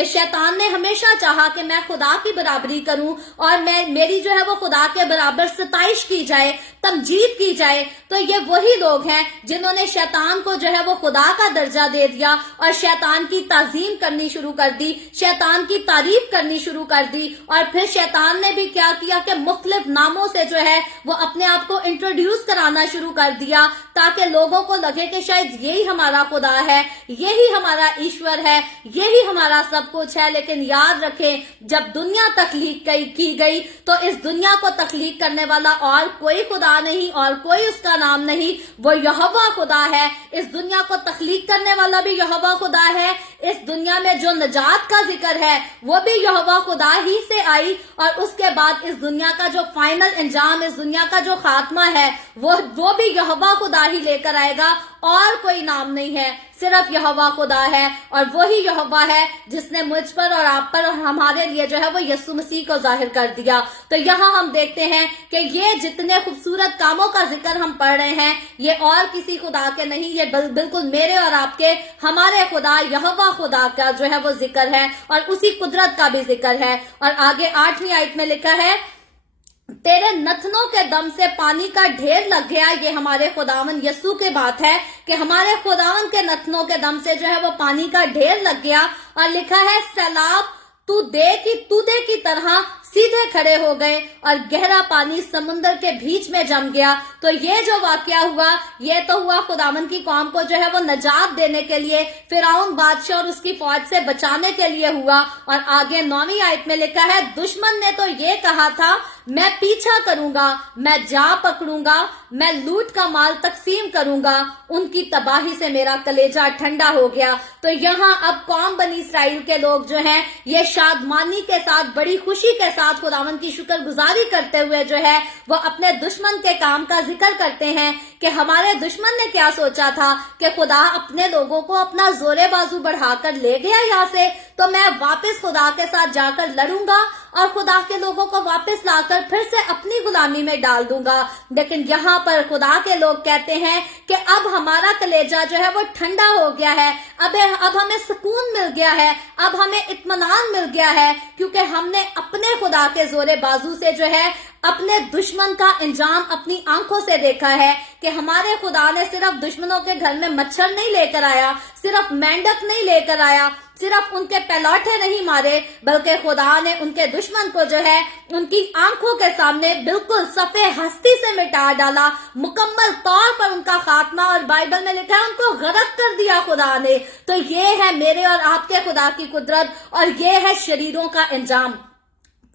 شیطان نے ہمیشہ چاہا کہ میں خدا کی برابری کروں اور میری جو ہے وہ خدا کے برابر ستائش کی جائے، تمجید کی جائے۔ تو یہ وہی لوگ ہیں جنہوں نے شیطان کو جو ہے وہ خدا کا درجہ دے دیا اور شیطان کی تعظیم کرنی شروع کر دی، شیطان کی تعریف کرنی شروع کر دی۔ اور پھر شیطان نے بھی کیا کیا کہ مختلف ناموں سے جو ہے وہ اپنے آپ کو انٹروڈیوس کرانا شروع کر دیا ताकि लोगों को लगे कि शायद यही हमारा खुदा है, यही हमारा ईश्वर है, यही हमारा सब कुछ है। लेकिन याद रखें, जब दुनिया तख्लीक की गई तो इस दुनिया को तख्लीक करने वाला और कोई खुदा नहीं और कोई उसका नाम नहीं, वो यहोवा खुदा है। इस दुनिया को तख्लीक करने वाला भी यहोवा खुदा है। इस दुनिया में जो नजात का जिक्र है वो भी यहोवा खुदा ही से आई, और उसके बाद इस दुनिया का जो फाइनल अंजाम, इस दुनिया का जो खात्मा है वो भी यहोवा खुदा ही लेकर आएगा, और कोई नाम नहीं है, सिर्फ यहोवा खुदा है। और वही यहोवा है जिसने मुझ पर और आप पर और हमारे लिए जो है वो यीशु मसीह को जाहिर कर दिया। तो यहाँ हम देखते हैं कि ये जितने खूबसूरत कामों का जिक्र हम पढ़ रहे हैं, ये और किसी खुदा के नहीं, ये बिल्कुल मेरे और आपके, हमारे खुदा यहोवा खुदा का जो है वो जिक्र है, और उसी कुदरत का भी जिक्र है। और आगे 8वीं आयत में लिखा है, तेरे नथनों के दम से पानी का ढेर लग गया। ये हमारे खुदावन यीशु की बात है कि हमारे खुदावन के नथनों के दम से जो है वो पानी का ढेर लग गया। और लिखा है, सैलाब तूदे की तरह सीधे खड़े हो गए और गहरा पानी समुद्र के बीच में जम गया। तो ये जो वाकया हुआ, ये तो हुआ खुदावन की कौम को जो है वो नजात देने के लिए, फिरौन बादशाह और उसकी फौज से बचाने के लिए हुआ। और आगे 9वीं आयत में लिखा है, दुश्मन ने तो ये कहा था, मैं पीछा करूंगा, मैं जा पकड़ूंगा, मैं लूट का माल तकसीम करूंगा, उनकी तबाही से मेरा कलेजा ठंडा हो गया। तो यहाँ अब कौम बनी इसराइल के लोग जो हैं, ये शादमानी के साथ, बड़ी खुशी के साथ खुदावन की शुक्रगुजारी करते हुए जो है वो अपने दुश्मन के काम का जिक्र करते हैं कि हमारे दुश्मन ने क्या सोचा था कि खुदा अपने लोगों को अपना जोरे बाजू बढ़ाकर ले गया यहाँ से, तो मैं वापस खुदा के साथ जाकर लड़ूंगा और खुदा के लोगों को वापस लाकर फिर से अपनी गुलामी में डाल दूंगा। लेकिन यहाँ पर खुदा के लोग कहते हैं कि अब हमारा कलेजा जो है वो ठंडा हो गया है, अब हमें सुकून मिल गया है, अब हमें इत्मीनान मिल गया है, क्योंकि हमने अपने खुदा के जोरे बाजू से जो है अपने दुश्मन का अंजाम अपनी आंखों से देखा है कि हमारे खुदा ने सिर्फ दुश्मनों के घर में मच्छर नहीं लेकर आया, सिर्फ मेंढक नहीं लेकर आया, सिर्फ उनके पैलौठे नहीं मारे, बल्कि खुदा ने उनके दुश्मन को जो है उनकी आंखों के सामने बिल्कुल सफे हस्ती से मिटा डाला, मुकम्मल तौर पर उनका खात्मा। और बाइबल में लिखा है, उनको गरक कर दिया खुदा ने। तो ये है मेरे और आपके खुदा की कुदरत, और ये है शरीरों का अंजाम।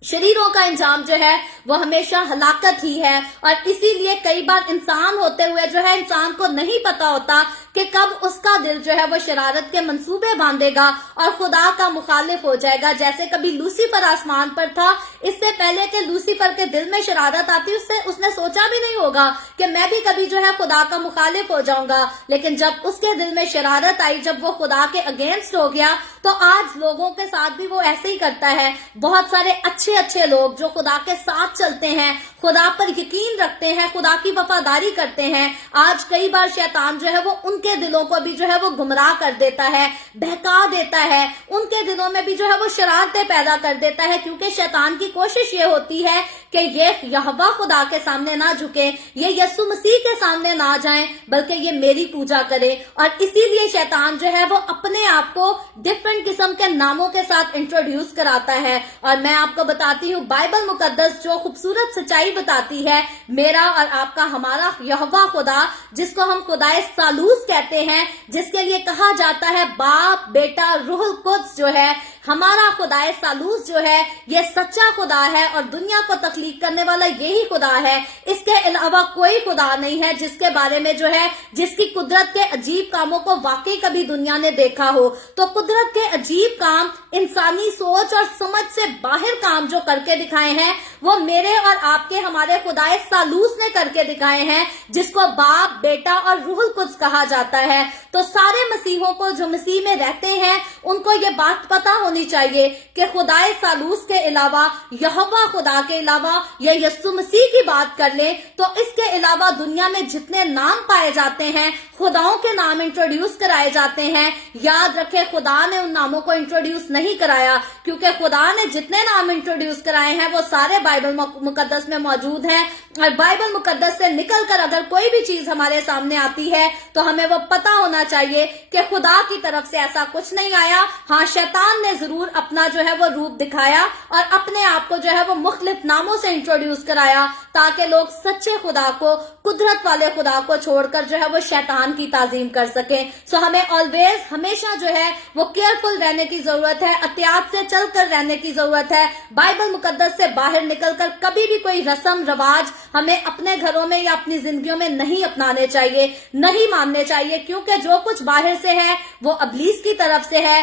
शरीरों का अंजाम जो है वो हमेशा हलाकत ही है। और इसीलिए कई बार इंसान होते हुए जो है इंसान को नहीं पता होता कि कब उसका दिल जो है वो शरारत के मंसूबे बांधेगा और खुदा का मुखालिफ हो जाएगा। जैसे कभी लूसीफर आसमान पर था, इससे पहले कि लूसीफर के दिल में शरारत आती, उसने सोचा भी नहीं होगा कि मैं भी कभी जो है खुदा का मुखालिफ हो जाऊंगा। लेकिन जब उसके दिल में शरारत आई, जब वो खुदा के अगेंस्ट हो गया, तो आज लोगों के साथ भी वो ऐसे ही करता है। बहुत सारे अच्छे लोग जो खुदा के साथ चलते हैं, खुदा पर यकीन रखते हैं, खुदा की वफादारी करते हैं, आज कई बार शैतान जो है वो उनके दिलों को भी जो है वो गुमराह कर देता है, बहका देता है, उनके दिलों में भी जो है वो शरारतें पैदा कर देता है। क्योंकि शैतान की कोशिश ये होती है कि ये यहोवा खुदा के सामने ना झुके, ये यीशु मसीह के सामने ना जाएं, बल्कि ये मेरी पूजा करे। और इसीलिए शैतान जो है वो अपने आप को डिफरेंट किस्म के नामों के साथ इंट्रोड्यूस कराता है। और मैं आपको बताती हूँ, बाइबल मुकद्दस जो खूबसूरत सच्चाई बताती है, मेरा और आपका हमारा यहोवा खुदा, जिसको हम खुदाए सालूस कहते हैं, जिसके लिए कहा जाता है बाप, बेटा, रूहुल कुद्स, जो है हमारा खुदाए सालूस जो है ये सच्चा खुदा है और दुनिया को तख्लीक करने वाला यही खुदा है। इसके अलावा कोई खुदा नहीं है जिसके बारे में जो है, जिसकी कुदरत के अजीब कामों को वाकई कभी दुनिया ने देखा हो। तो कुदरत के अजीब काम, इंसानी सोच और समझ से बाहर काम जो करके दिखाए हैं, वो मेरे और आपके हमारे खुदाए सालूस ने करके दिखाए हैं, जिसको बाप, बेटा और रूहुल कुद्स कहा जाता है। तो सारे मसीहों को जो मसीह में रहते हैं, उनको ये बात पता होनी चाहिए कि खुदाए सालूस के अलावा, यहोवा खुदा के अलावा, या यीशु मसीह की बात कर ले तो इसके अलावा दुनिया में जितने नाम पाए जाते हैं, खुदाओं के नाम इंट्रोड्यूस कराए जाते हैं, याद रखें खुदा ने उन नामों को इंट्रोड्यूस नहीं कराया, क्योंकि खुदा ने जितने नाम इंट्रोड्यूस कराए हैं वो सारे बाइबल मुकद्दस में मौजूद हैं। और बाइबल मुकद्दस से निकलकर अगर कोई भी चीज हमारे सामने आती है तो हमें वो पता होना चाहिए कि खुदा की तरफ से ऐसा कुछ नहीं आया। हाँ, शैतान ने जरूर अपना जो है वो रूप दिखाया और अपने आप को जो है वो मुख्तलिफ नामों से इंट्रोड्यूस कराया, ताकि लोग सच्चे खुदा को, कुदरत वाले खुदा को छोड़कर जो है वो शैतान की ताजीम कर सकें। सो हमें ऑलवेज, हमेशा जो है वो केयरफुल रहने की जरूरत है, एहतियात से चलकर रहने की जरूरत है। बाइबल मुकद्दस से बाहर निकलकर कभी भी कोई रस्म रिवाज हमें अपने घरों में या अपनी जिंदगियों में नहीं अपनाने चाहिए, नहीं मानने चाहिए, क्योंकि जो कुछ बाहर से है वो इब्लीस की तरफ से है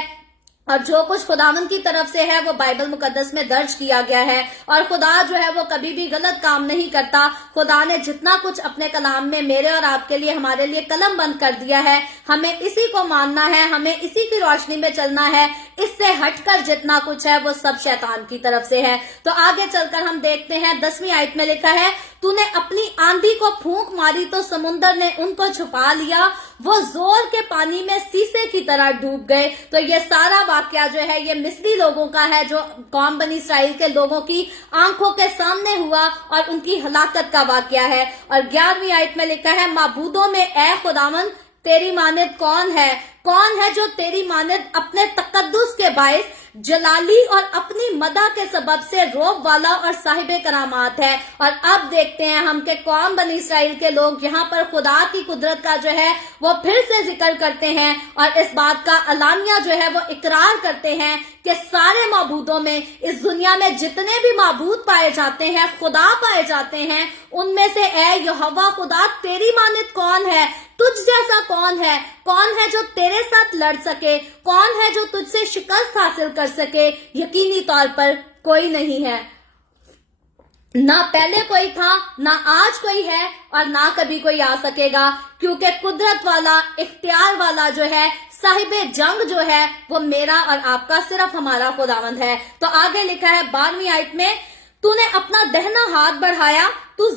और जो कुछ खुदावंद की तरफ से है वो बाइबल मुकद्दस में दर्ज किया गया है। और खुदा जो है वो कभी भी गलत काम नहीं करता। खुदा ने जितना कुछ अपने कलाम में मेरे और आपके लिए, हमारे लिए कलम बंद कर दिया है, हमें इसी को मानना है, हमें इसी की रोशनी में चलना है। इससे हटकर जितना कुछ है वो सब शैतान की तरफ से है। तो आगे चलकर हम देखते हैं 10वीं आयत में लिखा है, तूने अपनी आंधी को फूंक मारी तो समुंदर ने उनको छुपा लिया, वो जोर के पानी में शीशे की तरह डूब गए। तो ये सारा वाकया जो है ये मिस्री लोगों का है, जो कौम बनी इसराइल के लोगों की आंखों के सामने हुआ और उनकी हलाकत का वाकया है। और 11वीं आयत में लिखा है, माबूदों में ए खुदावंद तेरी मानद कौन है? कौन है जो तेरी मानद अपने तकद्दुस के बायस जलाली और अपनी मदा के सबब से रोब वाला और साहिबे करामात है। और अब देखते हैं हम कि कौम बनी इसराइल के लोग यहाँ पर खुदा की कुदरत का जो है वो फिर से जिक्र करते हैं और इस बात का अलानिया जो है वो इकरार करते हैं कि सारे माबूदों में, इस दुनिया में जितने भी माबूद पाए जाते हैं, खुदा पाए जाते हैं, उनमें से ए यहोवा खुदा तेरी मानद कौन है? तुझ जैसा कौन है? कौन है जो तेरे साथ लड़ सके? कौन है जो तुझसे शिकस्त हासिल कर सके? यकीनी तौर पर कोई नहीं है। ना पहले कोई था, ना आज कोई है और ना कभी कोई आ सकेगा, क्योंकि कुदरत वाला, इख्तियार वाला जो है, साहिबे जंग जो है वो मेरा और आपका, सिर्फ हमारा खुदावंद है। तो आगे लिखा है 12वीं आयत में, तूने अपना दहना हाथ बढ़ाया तो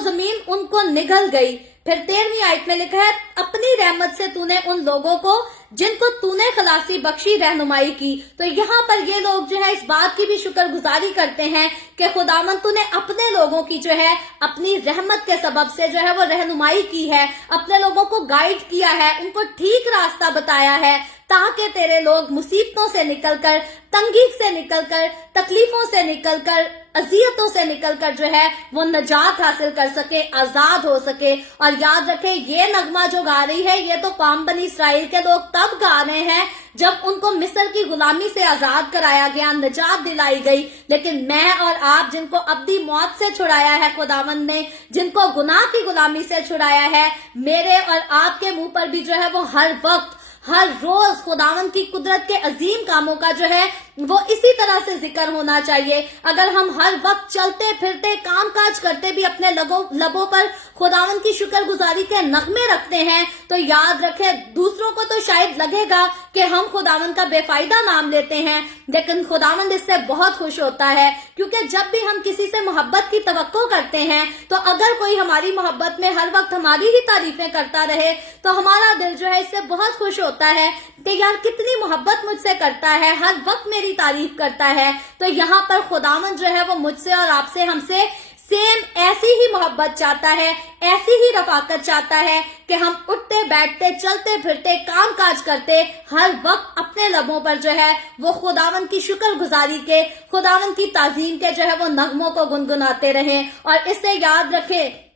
जमीन उनको निगल गई। फिर 13वीं आयत में लिखा है, अपनी रहमत से तूने उन लोगों को जिनको तूने खलासी बख्शी रहनुमाई की। तो यहाँ पर ये लोग जो है इस बात की भी शुक्रगुजारी करते हैं कि खुदावंद तूने अपने लोगों की जो है अपनी रहमत के सबब से जो है वो रहनुमाई की है, अपने लोगों को गाइड किया है, उनको ठीक रास्ता बताया है, ताकि तेरे लोग मुसीबतों से निकलकर, तंगी से निकलकर, तकलीफों से निकलकर, अजियतों से निकलकर जो है वो नजात हासिल कर सके, आजाद हो सके। और याद रखें, ये नगमा जो गा रही है ये तो कौम बनी इसराइल के लोग तब गा रहे हैं जब उनको मिस्र की गुलामी से आजाद कराया गया, निजात दिलाई गई। लेकिन मैं और आप, जिनको अब्दी मौत से छुड़ाया है खुदावंद ने, जिनको गुनाह की गुलामी से छुड़ाया है, मेरे और आपके मुंह पर भी जो है वो हर वक्त, हर रोज खुदावंद की कुदरत के अजीम कामों का जो है वो इसी तरह से जिक्र होना चाहिए। अगर हम हर वक्त चलते फिरते काम काज करते भी अपने लबों पर खुदावंद की शुक्रगुजारी के नगमे रखते हैं, तो याद रखें, दूसरों को तो शायद लगेगा कि हम खुदावंद का बेफायदा नाम लेते हैं, लेकिन खुदावंद इससे बहुत खुश होता है। क्योंकि जब भी हम किसी से मोहब्बत की तवक्को करते हैं, तो अगर कोई हमारी मोहब्बत में हर वक्त हमारी ही तारीफें करता रहे, तो हमारा दिल जो है इससे बहुत खुश होता है कि यार कितनी मोहब्बत मुझसे करता है, हर वक्त मेरी तारीफ करता है। तो यहाँ पर खुदावंद जो है वो मुझसे और आपसे, हमसे सेम ऐसी ही मोहब्बत चाहता है, ऐसी ही रफाकत चाहता है कि हम उठते बैठते, चलते फिरते, काम काज करते, हर वक्त अपने लबों पर जो है वो खुदावंद की शुक्रगुजारी के, खुदावंद की ताजीम के जो है वो नगमों को गुनगुनाते रहें। और इससे याद रखें,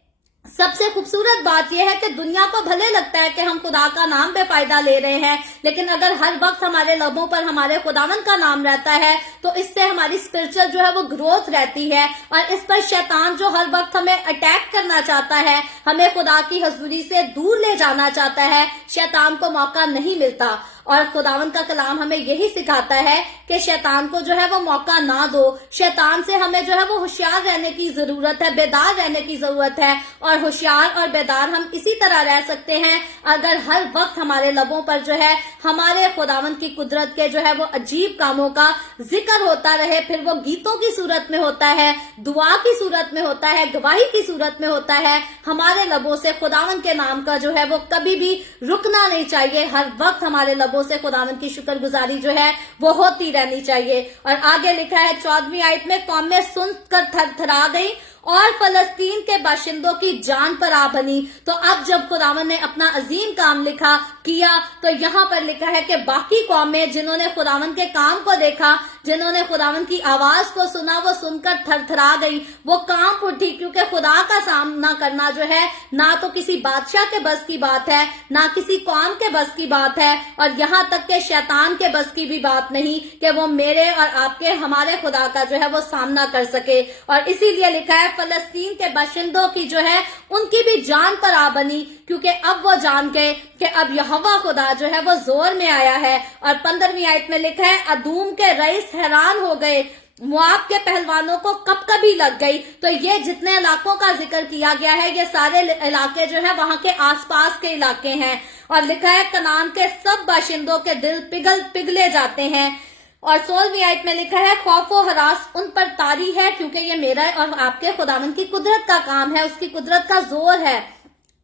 सबसे खूबसूरत बात यह है कि दुनिया को भले लगता है कि हम खुदा का नाम बेफायदा ले रहे हैं, लेकिन अगर हर वक्त हमारे लबों पर हमारे खुदावंद का नाम रहता है तो इससे हमारी स्पिरिचुअल जो है वो ग्रोथ रहती है। और इस पर शैतान जो हर वक्त हमें अटैक करना चाहता है, हमें खुदा की हजूरी से दूर ले जाना चाहता है, शैतान को मौका नहीं मिलता। और खुदावंद का कलाम हमें यही सिखाता है कि शैतान को जो है वो मौका ना दो। शैतान से हमें जो है वो होशियार रहने की जरूरत है, बेदार रहने की जरूरत है। और होशियार और बेदार हम इसी तरह रह सकते हैं अगर हर वक्त हमारे लबों पर जो है हमारे खुदावंद की कुदरत के जो है वो अजीब कामों का जिक्र होता रहे। फिर वो गीतों की सूरत में होता है, दुआ की सूरत में होता है, गवाही की सूरत में होता है। हमारे लबों से खुदावंद के नाम का जो है वो कभी भी रुकना नहीं चाहिए। हर वक्त हमारे लबों से खुदावंद की शुक्रगुजारी जो है वो होती रहनी चाहिए। और आगे लिखा है 14वीं आयत में, कौमें सुनकर थरथरा गई और फलस्तीन के बाशिंदों की जान पर आ बनी। तो अब जब खुदावंद ने अपना अजीम काम लिखा किया। तो यहाँ पर लिखा है कि बाकी कौमें जिन्होंने खुदावंद के काम को देखा, जिन्होंने खुदावंद की आवाज को सुना, वो सुनकर थरथरा गई, वो कांप उठी, क्योंकि खुदा का सामना करना जो है ना तो किसी बादशाह के बस की बात है, ना किसी कौम के बस की बात है, और यहाँ तक के शैतान के बस की भी बात नहीं कि वो मेरे और आपके हमारे खुदा का जो है वो सामना कर सके। और इसीलिए लिखा है फलस्तीन के बाशिंदों की जो है उनकी भी जान पर आ बनी, क्योंकि अब वो जान गए कि अब यहोवा खुदा जो है वो जोर में आया है। और 15वीं आयत में लिखा है अदूम के रईस हैरान हो गए, मुआब के पहलवानों को कभी लग गई। तो ये जितने इलाकों का जिक्र किया गया है ये सारे इलाके जो है वहां के आसपास के इलाके हैं। और लिखा है कनान के सब बाशिंदों के दिल पिघले जाते हैं। और 16वीं आयत में लिखा है खौफ व हरास उन पर तारी है, क्योंकि ये मेरा और आपके खुदावंद की कुदरत का काम है, उसकी कुदरत का जोर है।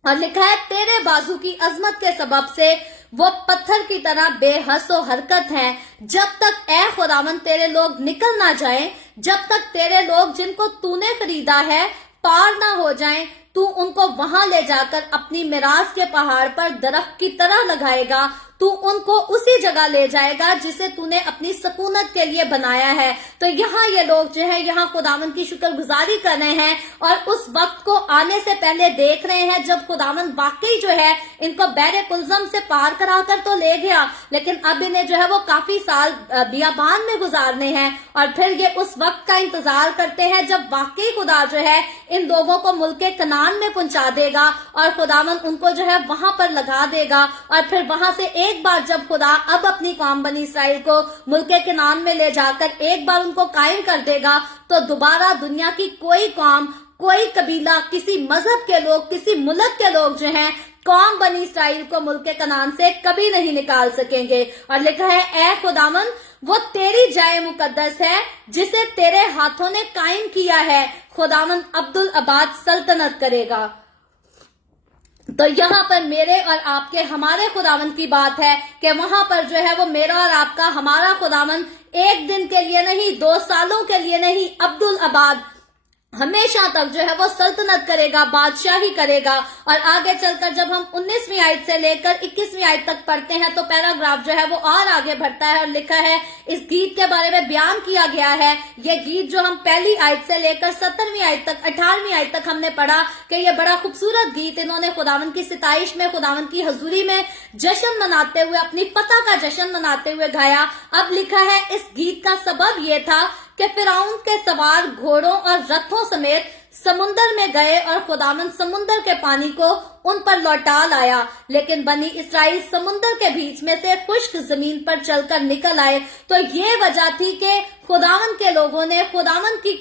और लिखा है तेरे बाजू की अजमत के सबब से वो पत्थर की तरह बेहसो हरकत हैं। जब तक ए खुदावंद तेरे लोग निकल ना जाएं, जब तक तेरे लोग जिनको तूने खरीदा है पार ना हो जाएं, तू उनको वहां ले जाकर अपनी मिरास के पहाड़ पर दरख्त की तरह लगाएगा। तू उनको उसी जगह ले जाएगा जिसे तूने अपनी सकूनत के लिए बनाया है। तो यहाँ ये लोग जो है यहाँ खुदावंद की शुक्रगुजारी कर रहे हैं और उस वक्त को आने से पहले देख रहे हैं जब खुदावंद वाकई जो है इनको बैरे कुलजम से पार करा कर तो ले गया, लेकिन अब इन्हें जो है वो काफी साल बियाबान में गुजारने हैं। और फिर ये उस वक्त का इंतजार करते हैं जब वाकई खुदा जो है इन लोगों को मुल्के कनान में पहुंचा देगा और खुदावंद उनको जो है वहां पर लगा देगा। और फिर वहां से एक बार जब खुदा अब अपनी कौम बनी इसराइल को मुल्के कनान में ले जाकर एक बार उनको कायम कर देगा, तो दोबारा दुनिया की कोई कौम, कोई कबीला, किसी मजहब के लोग, किसी मुल्क के लोग जो हैं कौम बनी इसराइल को मुल्के कनान से कभी नहीं निकाल सकेंगे। और लिखा है ए खुदावंद वो तेरी जाए मुकद्दस है जिसे तेरे हाथों ने कायम किया है, खुदावंद अब्दुल अबाद सल्तनत करेगा। तो यहाँ पर मेरे और आपके हमारे खुदावंद की बात है कि वहां पर जो है वो मेरा और आपका हमारा खुदावंद एक दिन के लिए नहीं, 2 सालों के लिए नहीं, अब्दुल अबाद हमेशा तक जो है वो सल्तनत करेगा, बादशाही करेगा। और आगे चलकर जब हम 19वीं आयत से लेकर 21वीं आयत तक पढ़ते हैं तो पैराग्राफ जो है वो और आगे बढ़ता है और लिखा है इस गीत के बारे में बयान किया गया है। ये गीत जो हम पहली आयत से लेकर 17वीं आयत तक 18वीं आयत तक हमने पढ़ा कि ये बड़ा खूबसूरत गीत इन्होंने खुदावंद की सिताइश में, खुदावंद की हजूरी में जश्न मनाते हुए, अपनी फतह का जश्न मनाते हुए गाया। अब लिखा है इस गीत का सबब ये था कि फिरौन के सवार घोड़ों और रथों समेत समुंदर में गए और खुदावंद समुंदर के पानी को उन पर लौटा लाया, लेकिन बनी इसराइल समुंदर के बीच में से खुश्क जमीन पर चलकर निकल आए। तो ये वजह थी कि खुदावंद के लोगों ने, खुदावंद की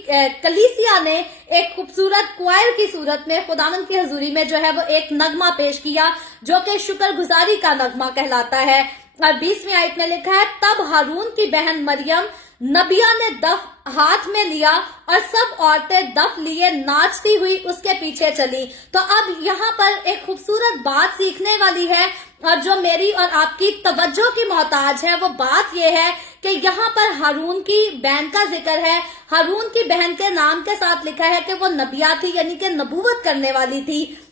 कलीसिया ने एक खूबसूरत क्वायर की सूरत में खुदावंद की हजूरी में जो है वो एक नगमा पेश किया जो कि शुक्रगुजारी का नगमा कहलाता है। और 20वीं आयत में लिखा है तब हारून की बहन मरियम नबिया ने दफ हाथ में लिया और सब औरतें दफ लिए नाचती हुई उसके पीछे चली। तो अब यहाँ पर एक खूबसूरत बात सीखने वाली है और जो मेरी और आपकी तवज्जो की मोहताज है वो बात यह है कि यहाँ पर हारून की बहन का जिक्र है। हारून की बहन के नाम के साथ लिखा है कि वो नबिया थी, यानी कि नबूवत करने वाली थी।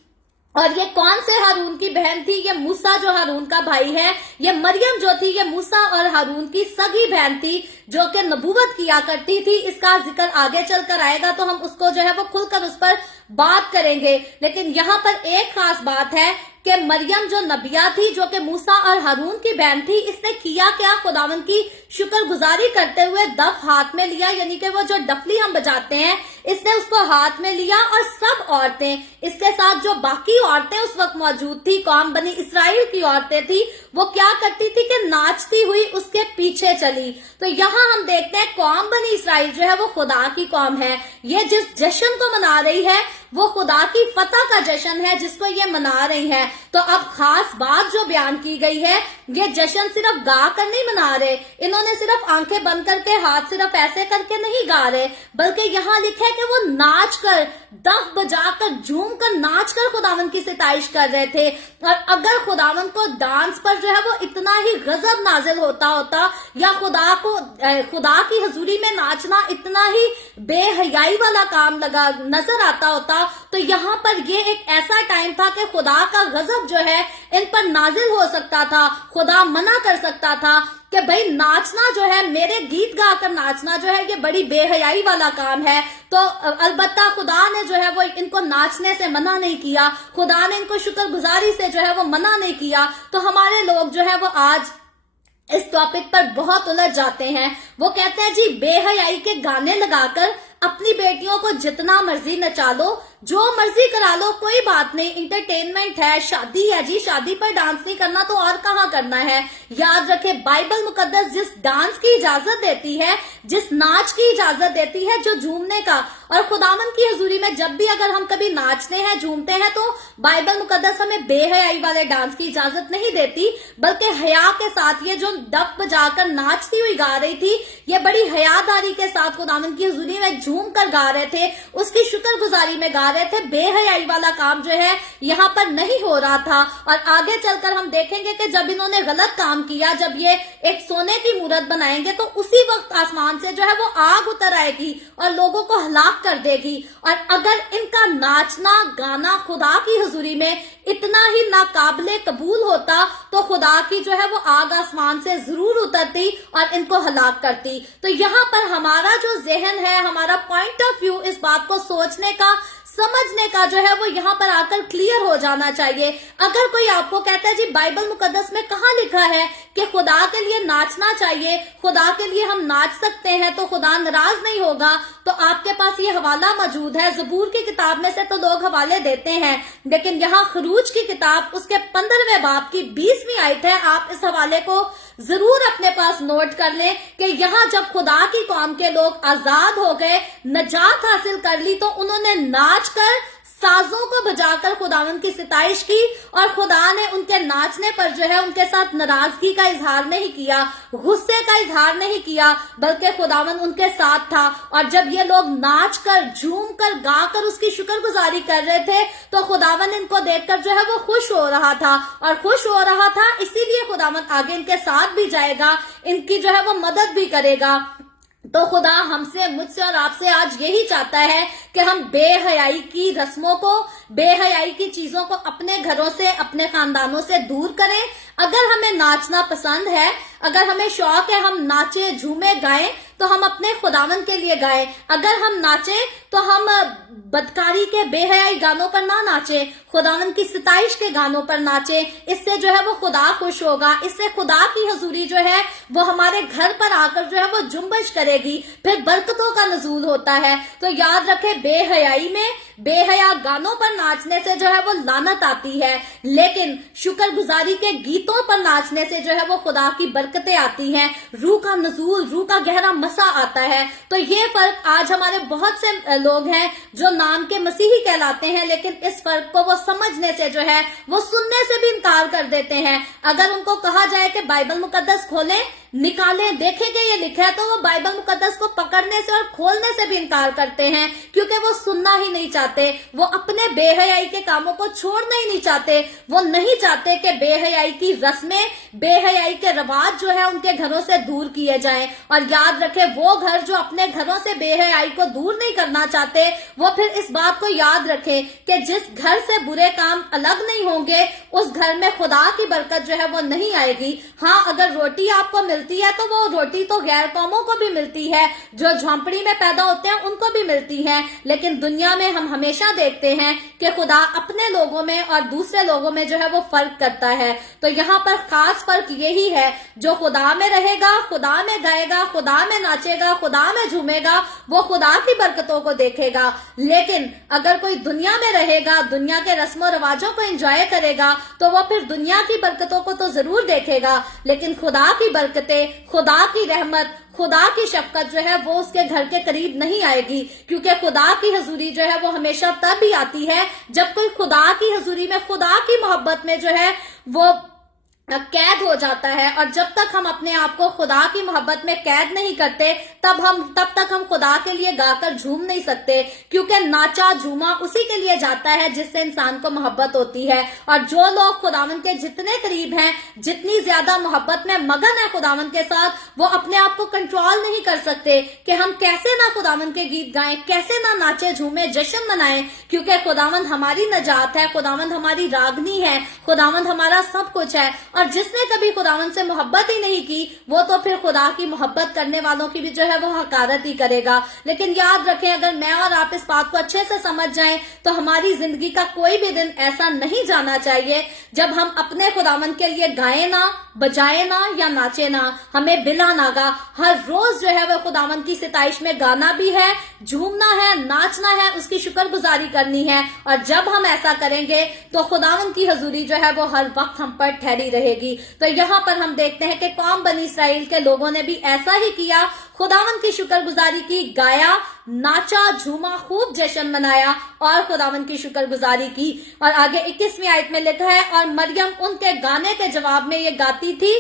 और ये कौन से हारून की बहन थी? ये मूसा जो हारून का भाई है, ये मरियम जो थी ये मूसा और हारून की सगी बहन थी जो कि नबूवत किया करती थी। इसका जिक्र आगे चलकर आएगा तो हम उसको जो है वो खुलकर उस पर बात करेंगे। लेकिन यहाँ पर एक खास बात है कि मरियम जो नबिया थी, जो कि मूसा और हारून की बहन थी, इसने किया क्या? खुदावंद की शुक्रगुजारी करते हुए दफ हाथ में लिया, यानी कि वो जो डफली हम बजाते हैं इसने उसको हाथ में लिया और सब औरतें, इसके साथ जो बाकी औरतें उस वक्त मौजूद थी, कौम बनी इसराइल की औरतें थी, वो क्या करती थी कि नाचती हुई उसके पीछे चली। तो यहाँ हम देखते हैं कौम बनी इसराइल जो है वो खुदा की कौम है। ये जिस जश्न को मना रही है वो खुदा की फतह का जश्न है जिसको ये मना रही है। तो अब खास बात जो बयान की गई है, ये जश्न सिर्फ गा कर नहीं मना रहे, इन्होंने सिर्फ आंखें बंद करके हाथ सिर्फ ऐसे करके नहीं गा रहे, बल्कि यहाँ लिखा है कि वो नाच कर, दफ बजाकर, झूम कर, नाच कर खुदावंद की सिताइश कर रहे थे। और अगर खुदावंद को डांस पर जो है वो इतना ही गजब नाजिल होता या खुदा की हजूरी में नाचना इतना ही बेहयाई वाला काम लगा नजर आता होता था, तो यहाँ पर ये एक ऐसा टाइम था कि खुदा का गजब जो है इन पर नाजिल हो सकता था। खुदा मना कर सकता था कि भाई नाचना जो है, मेरे गीत गाकर नाचना जो है, ये बड़ी बेहयाई वाला काम है। तो अलबत्ता खुदा ने जो है वो इनको नाचने से मना नहीं किया, खुदा ने इनको शुक्रगुजारी से जो है वो मना नहीं किया। तो हमारे लोग जो है वो आज इस टॉपिक पर बहुत उलझ जाते हैं। वो कहते हैं जी बेहयाई के गाने लगाकर अपनी बेटियों को जितना मर्जी नचा लो, जो मर्जी करा लो, कोई बात नहीं, इंटरटेनमेंट है, शादी है जी, शादी पर डांस नहीं करना तो और कहाँ करना है। याद रखे बाइबल मुकद्दस जिस डांस की इजाजत देती है, जिस नाच की इजाजत देती है, जो झूमने का, और खुदावन की हजूरी में जब भी अगर हम कभी नाचते हैं, झूमते हैं, तो बाइबल मुकद्दस हमें बेहयाई वाले डांस की इजाजत नहीं देती, बल्कि हया के साथ ये जो डफ बजाकर नाचती हुई गा रही थी, ये बड़ी हयादारी के साथ खुदावन की हजूरी में झूम कर गा रहे थे, उसकी शुक्रगुजारी में गा रहे थे। बेहयाई वाला काम जो है यहाँ पर नहीं हो रहा था। और आगे चलकर हम देखेंगे कि जब इन्होंने गलत काम किया, जब ये एक सोने की मूरत बनाएंगे, तो उसी वक्त आसमान से जो है वो आग उतर आएगी और लोगों को हलाक कर देगी। और अगर इनका नाचना गाना खुदा की हजूरी में इतना ही नाकाबिले कबूल होता, तो खुदा की जो है वो आग आसमान से जरूर उतरती और इनको हलाक करती। तो यहाँ पर हमारा जो जहन है, हमारा पॉइंट ऑफ व्यू इस बात को सोचने का, समझने का जो है वो यहाँ पर आकर क्लियर हो जाना चाहिए। अगर कोई आपको कहता है जी बाइबल मुकद्दस में कहाँ लिखा है कि खुदा के लिए नाचना चाहिए, खुदा के लिए हम नाच सकते हैं तो खुदा नाराज नहीं होगा, तो आपके पास ये हवाला मौजूद है। ज़बूर की किताब में से तो लोग हवाले देते हैं, लेकिन यहाँ खरूज की किताब उसके 15वें बाब की 20वीं आयत है। आप इस हवाले को जरूर अपने पास नोट कर लें कि यहाँ जब खुदा की कौम के लोग आजाद हो गए, नजात हासिल कर ली, तो उन्होंने नाच कर, साजों को बजाकर खुदावन की सिताइश की, और खुदा ने उनके नाचने पर जो है उनके साथ नाराजगी का इजहार नहीं किया, गुस्से का इजहार नहीं किया, बल्कि खुदावन उनके साथ था। और जब ये लोग नाच कर, झूम कर, गा कर उसकी शुक्रगुजारी कर रहे थे, तो खुदावन इनको देखकर जो है वो खुश हो रहा था, और खुश हो रहा था इसीलिए खुदावन आगे इनके साथ भी जाएगा, इनकी जो है वो मदद भी करेगा। तो खुदा हमसे, मुझसे और आपसे आज यही चाहता है कि हम बेहयाई की रस्मों को, बेहयाई की चीजों को अपने घरों से, अपने खानदानों से दूर करें। अगर हमें नाचना पसंद है, अगर हमें शौक है हम नाचे, झूमे, गाएं, तो हम अपने खुदावन के लिए गाएं। अगर हम नाचें तो हम बदकारी के, बेहयाई गानों पर ना नाचें, खुदावन की सिताइश के गानों पर नाचें। इससे जो है वो खुदा खुश होगा, इससे खुदा की हजूरी जो है वो हमारे घर पर आकर जो है वो जुम्बश करेगी, फिर बरकतों का नजूल होता है। तो याद रखें, बेहयाई में, बेहया गानों पर नाचने से जो है वो लानत आती है, लेकिन शुक्रगुजारी के गीतों पर नाचने से जो है वो खुदा की बरकतें आती हैं, रूह का नजूल, रूह का गहरा मसा आता है। तो ये फर्क आज हमारे बहुत से लोग हैं जो नाम के मसीही कहलाते हैं, लेकिन इस फर्क को वो समझने से जो है वो सुनने से भी इनकार कर देते हैं। अगर उनको कहा जाए कि बाइबल मुकद्दस खोलें, निकालें, देखेंगे ये लिखा है, तो वो बाइबल मुकद्दस को पकड़ने से और खोलने से भी इनकार करते हैं, क्योंकि वो सुनना ही नहीं चाहते, वो अपने बेहयाई के कामों को छोड़ना ही नहीं चाहते। वो नहीं चाहते कि बेहयाई की रस्में, बेहयाई के रवाज जो है उनके घरों से दूर किए जाएं। और याद रखें, वो घर जो अपने घरों से बेहयाई को दूर नहीं करना चाहते, वो फिर इस बात को याद रखें कि जिस घर से बुरे काम अलग नहीं होंगे, उस घर में खुदा की बरकत जो है वो नहीं आएगी। हाँ, अगर रोटी आपको मिलती है तो वो रोटी तो गैर कौमों को भी मिलती है, जो झोंपड़ी में पैदा होते हैं उनको भी मिलती है, लेकिन दुनिया में हम हमेशा देखते हैं कि खुदा अपने लोगों में और दूसरे लोगों में जो है वो फर्क करता है। तो यहाँ पर खास फर्क यही है, जो खुदा में रहेगा, खुदा में गाएगा, खुदा में नाचेगा, खुदा में झूमेगा, वो खुदा की बरकतों को देखेगा। लेकिन अगर कोई दुनिया में रहेगा, दुनिया के रस्मों रिवाजों को एंजॉय करेगा, तो वो फिर दुनिया की बरकतों को तो जरूर देखेगा, लेकिन खुदा की बरकतें, खुदा की रहमत, खुदा की शफकत जो है वो उसके घर के करीब नहीं आएगी। क्योंकि खुदा की हजूरी जो है वो हमेशा तब ही आती है जब कोई खुदा की हजूरी में, खुदा की मोहब्बत में जो है वो कैद हो जाता है। और जब तक हम अपने आप को खुदा की मोहब्बत में कैद नहीं करते तब तक हम खुदा के लिए गाकर झूम नहीं सकते, क्योंकि नाचा झूमा उसी के लिए जाता है जिससे इंसान को मोहब्बत होती है। और जो लोग खुदावंद के जितने करीब हैं, जितनी ज्यादा मोहब्बत में मगन है खुदावंद के साथ, वो अपने आप को कंट्रोल नहीं कर सकते कि हम कैसे ना खुदावंद के गीत गाएं, कैसे ना नाचे झूमे जश्न मनाएं, क्योंकि खुदावंद हमारी नजात है, खुदावंद हमारी रागनी है, खुदावंद हमारा सब कुछ है। और जिसने कभी खुदावंद से मोहब्बत ही नहीं की वो तो फिर खुदा की मोहब्बत करने वालों की भी जो है वो हकारत ही करेगा। लेकिन याद रखें, अगर मैं और आप इस बात को अच्छे से समझ जाएं तो हमारी जिंदगी का कोई भी दिन ऐसा नहीं जाना चाहिए जब हम अपने खुदावंद के लिए गाए ना, बजाए ना या नाचे ना। हमें बिला नागा हर रोज जो है वो खुदावंद की सिताइश में गाना भी है, झूमना है, नाचना है, उसकी शुक्रगुजारी करनी है। और जब हम ऐसा करेंगे तो खुदावंद की हजूरी जो है वो हर वक्त हम पर ठहरी रहेगी। तो यहाँ पर हम देखते हैं कि कौम बनी इसराइल के लोगों ने भी ऐसा ही किया, खुदावंद की शुक्रगुजारी की, गाया, नाचा, झूमा, खूब जश्न मनाया और खुदावंद की शुक्रगुजारी की। और आगे 21वीं आयत में लिखा है, और मरियम उनके गाने के जवाब में ये गाती थी,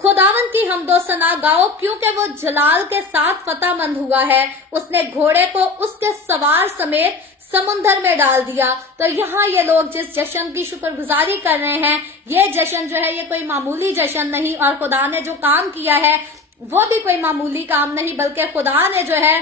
खुदावंद की हमदो सना गाओ, क्योंकि वो जलाल के साथ फतहमंद हुआ है, उसने घोड़े को उसके सवार समेत समुंदर में डाल दिया। तो यहाँ ये लोग जिस जश्न की शुक्रगुजारी कर रहे हैं, ये जश्न जो है ये कोई मामूली जश्न नहीं, और खुदा ने जो काम किया है वो भी कोई मामूली काम नहीं, बल्कि खुदा ने जो है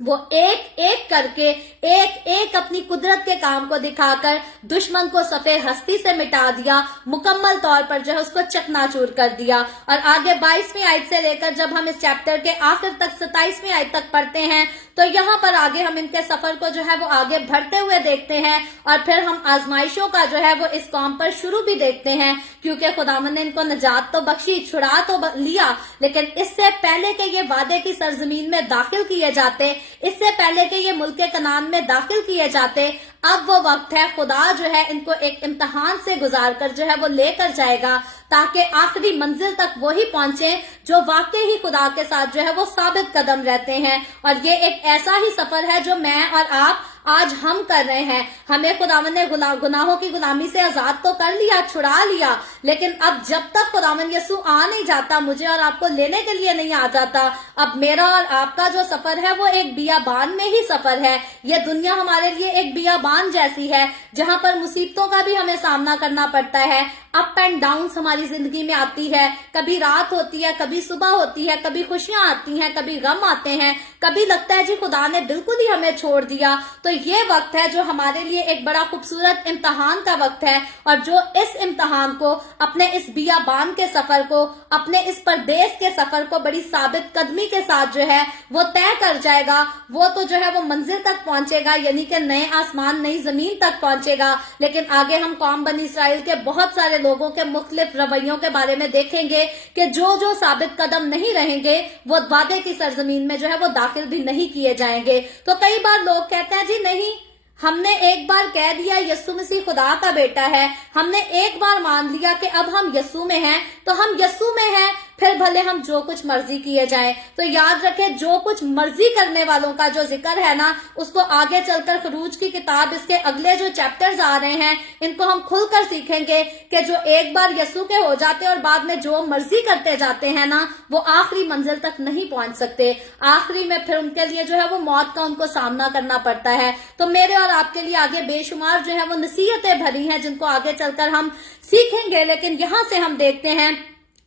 वो एक एक करके एक एक अपनी कुदरत के काम को दिखाकर दुश्मन को सफे हस्ती से मिटा दिया, मुकम्मल तौर पर जो है उसको चकनाचूर कर दिया। और आगे 22वीं आयत से लेकर जब हम इस चैप्टर के आखिर तक 27वीं आयत तक पढ़ते हैं तो यहाँ पर आगे हम इनके सफर को जो है वो आगे बढ़ते हुए देखते हैं। और फिर हम आजमाइशों का जो है वो इस कौम पर शुरू भी देखते हैं, क्योंकि खुदावंद ने इनको नजात तो बख्शी, छुड़ा तो लिया, लेकिन इससे पहले के ये वादे की सरजमीन में दाखिल किए जाते, इससे पहले कि ये मुल्क कनान में दाखिल किए जाते, अब वो वक्त है, खुदा जो है इनको एक इम्तिहान से गुजार कर जो है वो लेकर जाएगा, ताकि आखिरी मंजिल तक वो ही पहुंचे जो वाकई ही खुदा के साथ जो है वो साबित कदम रहते हैं। और ये एक ऐसा ही सफर है जो मैं और आप आज हम कर रहे हैं। हमें खुदावंद ने गुनाहों की गुलामी से आजाद तो कर लिया, छुड़ा लिया, लेकिन अब जब तक खुदावंद यीशु आ नहीं जाता, मुझे और आपको लेने के लिए नहीं आ जाता, अब मेरा और आपका जो सफर है वो एक बियाबान में ही सफर है। ये दुनिया हमारे लिए एक बियाबान जैसी है जहां पर मुसीबतों का भी हमें सामना करना पड़ता है, अप एंड डाउन हमारी जिंदगी में आती है, कभी रात होती है, कभी सुबह होती है, कभी खुशियां आती हैं, कभी गम आते हैं, कभी लगता है जी खुदा ने बिल्कुल ही हमें छोड़ दिया। तो ये वक्त है जो हमारे लिए एक बड़ा खूबसूरत इम्तिहान का वक्त है, और जो इस इम्तिहान को, अपने इस बियाबान के सफर को, अपने इस परदेश के सफर को बड़ी साबित कदमी के साथ जो है वो तय कर जाएगा, वो तो जो है वो मंजिल तक पहुंचेगा, यानी कि नए आसमान नई जमीन तक पहुंचेगा। लेकिन आगे हम कौम बनी इसराइल के बहुत सारे लोगों के मुख्तलिफ रवैयों के बारे में देखेंगे कि जो जो साबित कदम नहीं रहेंगे वो वादे की सरजमीन में जो है वो दाखिल भी नहीं किए जाएंगे। तो कई बार लोग कहते हैं जी नहीं, हमने एक बार कह दिया यीशु मसीह खुदा का बेटा है, हमने एक बार मान लिया कि अब हम यीशु में हैं, तो हम यीशु में हैं, फिर भले हम जो कुछ मर्जी किए जाएं। तो याद रखें, जो कुछ मर्जी करने वालों का जो जिक्र है ना, उसको आगे चलकर खरूज की किताब, इसके अगले जो चैप्टर्स आ रहे हैं, इनको हम खुलकर सीखेंगे कि जो एक बार यीशु के हो जाते हैं और बाद में जो मर्जी करते जाते हैं ना, वो आखिरी मंजिल तक नहीं पहुंच सकते। आखिरी में फिर उनके लिए जो है वो मौत का उनको सामना करना पड़ता है। तो मेरे और आपके लिए आगे बेशुमार जो है वो नसीहतें भरी हैं जिनको आगे चलकर हम सीखेंगे। लेकिन यहाँ से हम देखते हैं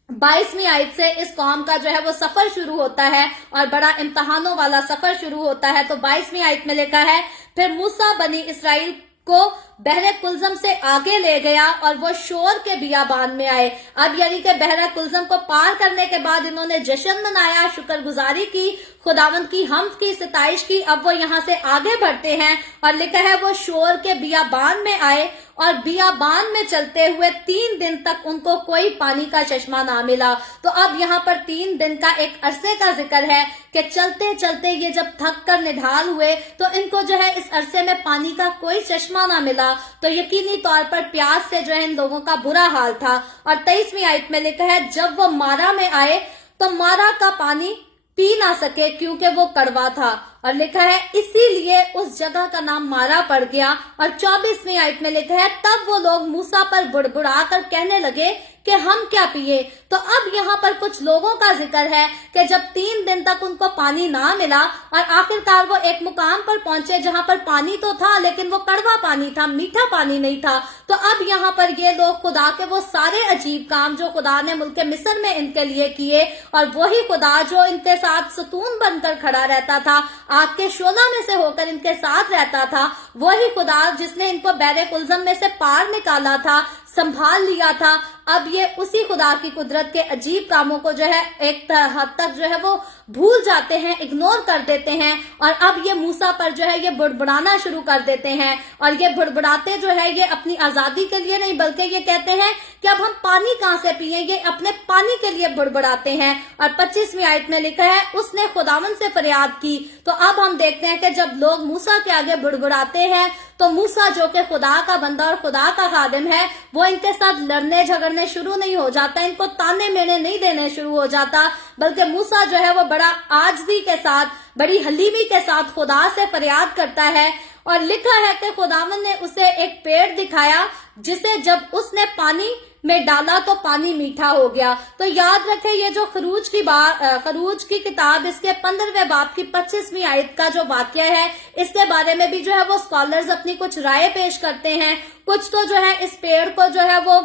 22वीं आयत से इस कौम का जो है वो सफर शुरू होता है और बड़ा इम्तिहानों वाला सफर शुरू होता है। तो 22वीं आयत में लिखा है, फिर मूसा बनी इसराइल को बहरे कुलजम से आगे ले गया और वो शोर के बियाबान में आए। अब यानी कि बहरा कुलजम को पार करने के बाद इन्होंने जश्न मनाया, शुक्रगुजारी की, खुदावंद की हम्द की, सिताइश की। अब वो यहाँ से आगे बढ़ते हैं और लिखा है वो शोर के बियाबान में आए और बियाबान में चलते हुए 3 दिन तक उनको कोई पानी का चश्मा ना मिला। तो अब यहाँ पर 3 दिन का एक अरसे का जिक्र है कि चलते चलते ये जब थक कर निढाल हुए तो इनको जो है इस अरसे में पानी का कोई चश्मा ना मिला। तो यकीनी तौर पर प्यास से जो है इन लोगों का बुरा हाल था। और 23वीं आयत में लिखा है, जब वो मारा में आए तो मारा का पानी पी ना सके क्योंकि वो कड़वा था। और लिखा है इसीलिए उस जगह का नाम मारा पड़ गया। और 24वीं आयत में लिखा है, तब वो लोग मूसा पर बुड़बुड़ा कर कहने लगे کہ ہم کیا پیے۔ تو اب یہاں پر کچھ لوگوں کا ذکر ہے کہ جب 3 دن تک ان کو پانی نہ ملا اور آخرکار وہ ایک مقام پر پہنچے جہاں پر پانی تو تھا لیکن وہ کڑوا پانی تھا، میٹھا پانی نہیں تھا۔ تو اب یہاں پر یہ لوگ خدا کے وہ سارے عجیب کام جو خدا نے ملک مصر میں ان کے لیے کیے، اور وہی خدا جو ان کے ساتھ ستون بن کر کھڑا رہتا تھا، آگ کے شعلہ میں سے ہو کر ان کے ساتھ رہتا تھا، وہی خدا جس نے ان کو بحر کلزم میں سے پار نکالا تھا، سنبھال لیا تھا، اب یہ اسی خدا کی قدرت کے عجیب کاموں کو جو ہے ایک حد تک جو ہے وہ بھول جاتے ہیں، اگنور کر دیتے ہیں، اور اب یہ موسیٰ پر جو ہے یہ بڑبڑانا شروع کر دیتے ہیں۔ اور یہ بڑبڑاتے جو ہے یہ اپنی آزادی کے لیے نہیں بلکہ یہ کہتے ہیں کہ اب ہم پانی کہاں سے پیئیں، یہ اپنے پانی کے لیے بڑبڑاتے ہیں۔ اور 25ویں آیت میں لکھا ہے اس نے خداوند سے فریاد کی۔ تو اب ہم دیکھتے ہیں کہ جب لوگ موسیٰ کے آگے بڑبڑاتے ہیں تو موسیٰ جو کہ خدا کا بندہ اور خدا کا خادم ہے، وہ ان کے ساتھ لڑنے جھگڑنے شروع نہیں ہو جاتا، ان کو تانے مینے نہیں دینے شروع ہو جاتا، بلکہ موسیٰ جو ہے وہ بڑا عاجزی کے ساتھ، بڑی حلیمی کے ساتھ خدا سے فریاد کرتا ہے۔ اور لکھا ہے کہ خداوند نے اسے ایک پیڑ دکھایا جسے جب اس نے پانی میں ڈالا تو پانی میٹھا ہو گیا۔ تو یاد رکھیں یہ جو خروج کی کتاب اس کے 15ویں باب کی 25ویں آیت کا جو واقعہ ہے، اس کے بارے میں بھی جو ہے وہ اسکالرز اپنی کچھ رائے پیش کرتے ہیں۔ کچھ تو جو ہے اس پیڑ کو جو ہے وہ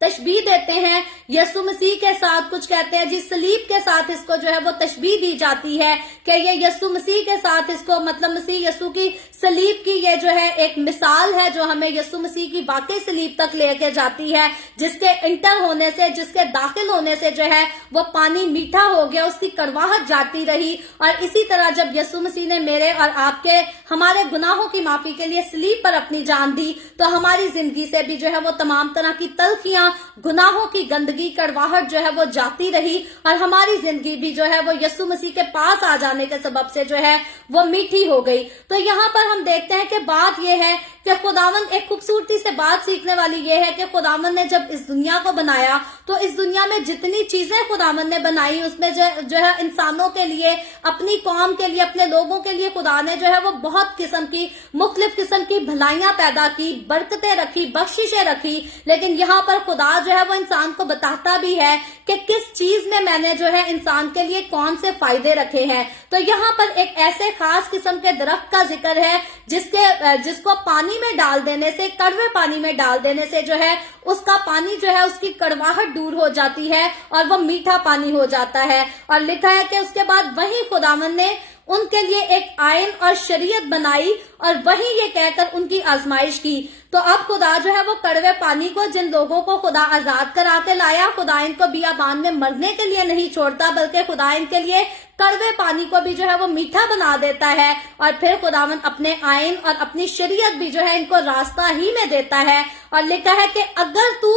تشبیہ دیتے ہیں یسوع مسیح کے ساتھ، کچھ کہتے ہیں جی صلیب کے ساتھ اس کو جو ہے وہ تشبیہ دی جاتی ہے کہ یہ یسوع مسیح کے ساتھ اس کو، مطلب مسیح یسوع کی صلیب کی یہ جو ہے ایک مثال ہے جو ہمیں یسوع مسیح کی واقعی صلیب تک لے کے جاتی ہے، جس کے انٹر ہونے سے، جس کے داخل ہونے سے جو ہے وہ پانی میٹھا ہو گیا، اس کی کڑواہٹ جاتی رہی۔ اور اسی طرح جب یسوع مسیح نے میرے اور آپ کے، ہمارے گناہوں کی معافی کے لیے صلیب پر اپنی جان دی، تو ہماری زندگی سے بھی جو ہے وہ تمام طرح کی تلخیاں، گناہوں کی گندگی، کڑواہٹ جو ہے وہ جاتی رہی، اور ہماری زندگی بھی جو ہے وہ یسوع مسیح کے پاس آ جانے کے سبب سے جو ہے وہ میٹھی ہو گئی۔ تو یہاں پر ہم دیکھتے ہیں کہ بات یہ ہے کہ خداوند، ایک خوبصورتی سے بات سیکھنے والی یہ ہے کہ خداوند نے جب اس دنیا کو بنایا تو اس دنیا میں جتنی چیزیں خداوند نے بنائی اس میں جو ہے انسانوں کے لیے، اپنی قوم کے لیے، اپنے لوگوں کے لیے خدا نے جو ہے وہ بہت قسم کی، مختلف قسم کی بھلائیاں پیدا کی، برکتیں رکھی، بخششیں رکھی، لیکن یہاں پر خدا جو ہے وہ انسان کو بتاتا بھی ہے کہ کس چیز میں نے جو ہے انسان کے لیے کون سے فائدے رکھے ہیں۔ تو یہاں پر ایک ایسے خاص قسم کے درخت کا ذکر ہے جس کو پانی میں ڈال دینے سے، کڑوے پانی میں ڈال دینے سے جو ہے اس کا پانی جو ہے اس کی کڑواہٹ دور ہو جاتی ہے اور وہ میٹھا پانی ہو جاتا ہے۔ اور لکھا ہے کہ اس کے بعد وہی خداوند نے ان کے لیے ایک آئین اور شریعت بنائی اور وہی یہ کہہ کر ان کی آزمائش کی۔ تو اب خدا جو ہے وہ کڑوے پانی کو، جن لوگوں کو خدا آزاد کرا کے لایا، خدا ان کو بیابان میں مرنے کے لیے نہیں چھوڑتا بلکہ خدا ان کے لیے کڑوے پانی کو بھی جو ہے وہ میٹھا بنا دیتا ہے، اور پھر خداوند اپنے آئین اور اپنی شریعت بھی جو ہے ان کو راستہ ہی میں دیتا ہے۔ اور لکھا ہے کہ اگر تو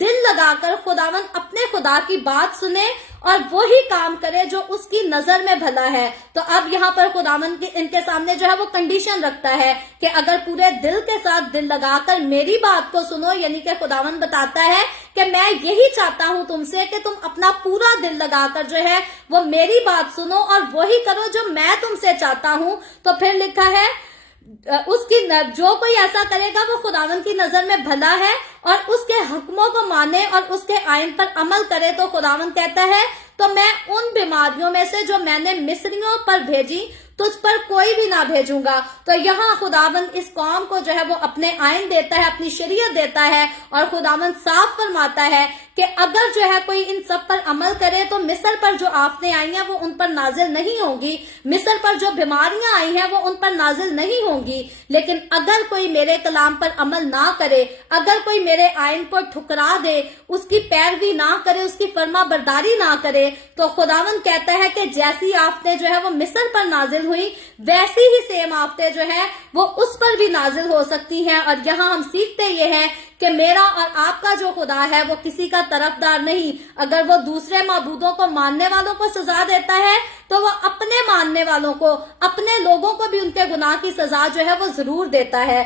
دل لگا کر خداوند اپنے خدا کی بات سنے اور وہی کام کرے جو اس کی نظر میں بھلا ہے۔ تو اب یہاں پر خداوند ان کے سامنے جو ہے وہ کنڈیشن رکھتا ہے کہ اگر پورے دل کے ساتھ دل لگا کر میری بات کو سنو، یعنی کہ خداوند بتاتا ہے کہ میں یہی چاہتا ہوں تم سے کہ تم اپنا پورا دل لگا کر جو ہے وہ میری بات سنو اور وہی کرو جو میں تم سے چاہتا ہوں۔ تو پھر لکھا ہے اس کی جو کوئی ایسا کرے گا وہ خداوند کی نظر میں بھلا ہے اور اس کے حکموں کو مانے اور اس کے آئین پر عمل کرے۔ تو خداوند کہتا ہے تو میں ان بیماریوں میں سے جو میں نے مصریوں پر بھیجی تجھ پر کوئی بھی نہ بھیجوں گا۔ تو یہاں خداوند اس قوم کو جو ہے وہ اپنے آئین دیتا ہے، اپنی شریعت دیتا ہے، اور خداوند صاف فرماتا ہے کہ اگر جو ہے کوئی ان سب پر عمل کرے تو مصر پر جو آفتیں آئی ہیں وہ ان پر نازل نہیں ہوں گی، مصر پر جو بیماریاں آئی ہیں وہ ان پر نازل نہیں ہوں گی۔ لیکن اگر کوئی میرے کلام پر عمل نہ کرے، اگر کوئی میرے آئین کو ٹھکرا دے، اس کی پیروی نہ کرے، اس کی فرما برداری نہ کرے، تو خداوند کہتا ہے کہ جیسی آفتیں جو ہے وہ مصر پر نازل ہوئی ویسی ہی سیم آفتیں جو ہے وہ اس پر بھی نازل ہو سکتی ہیں۔ اور یہاں ہم سیکھتے یہ ہیں کہ میرا اور آپ کا جو خدا ہے وہ کسی کا طرفدار نہیں۔ اگر وہ دوسرے معبودوں کو ماننے والوں کو سزا دیتا ہے تو وہ اپنے ماننے والوں کو، اپنے لوگوں کو بھی ان کے گناہ کی سزا جو ہے وہ ضرور دیتا ہے۔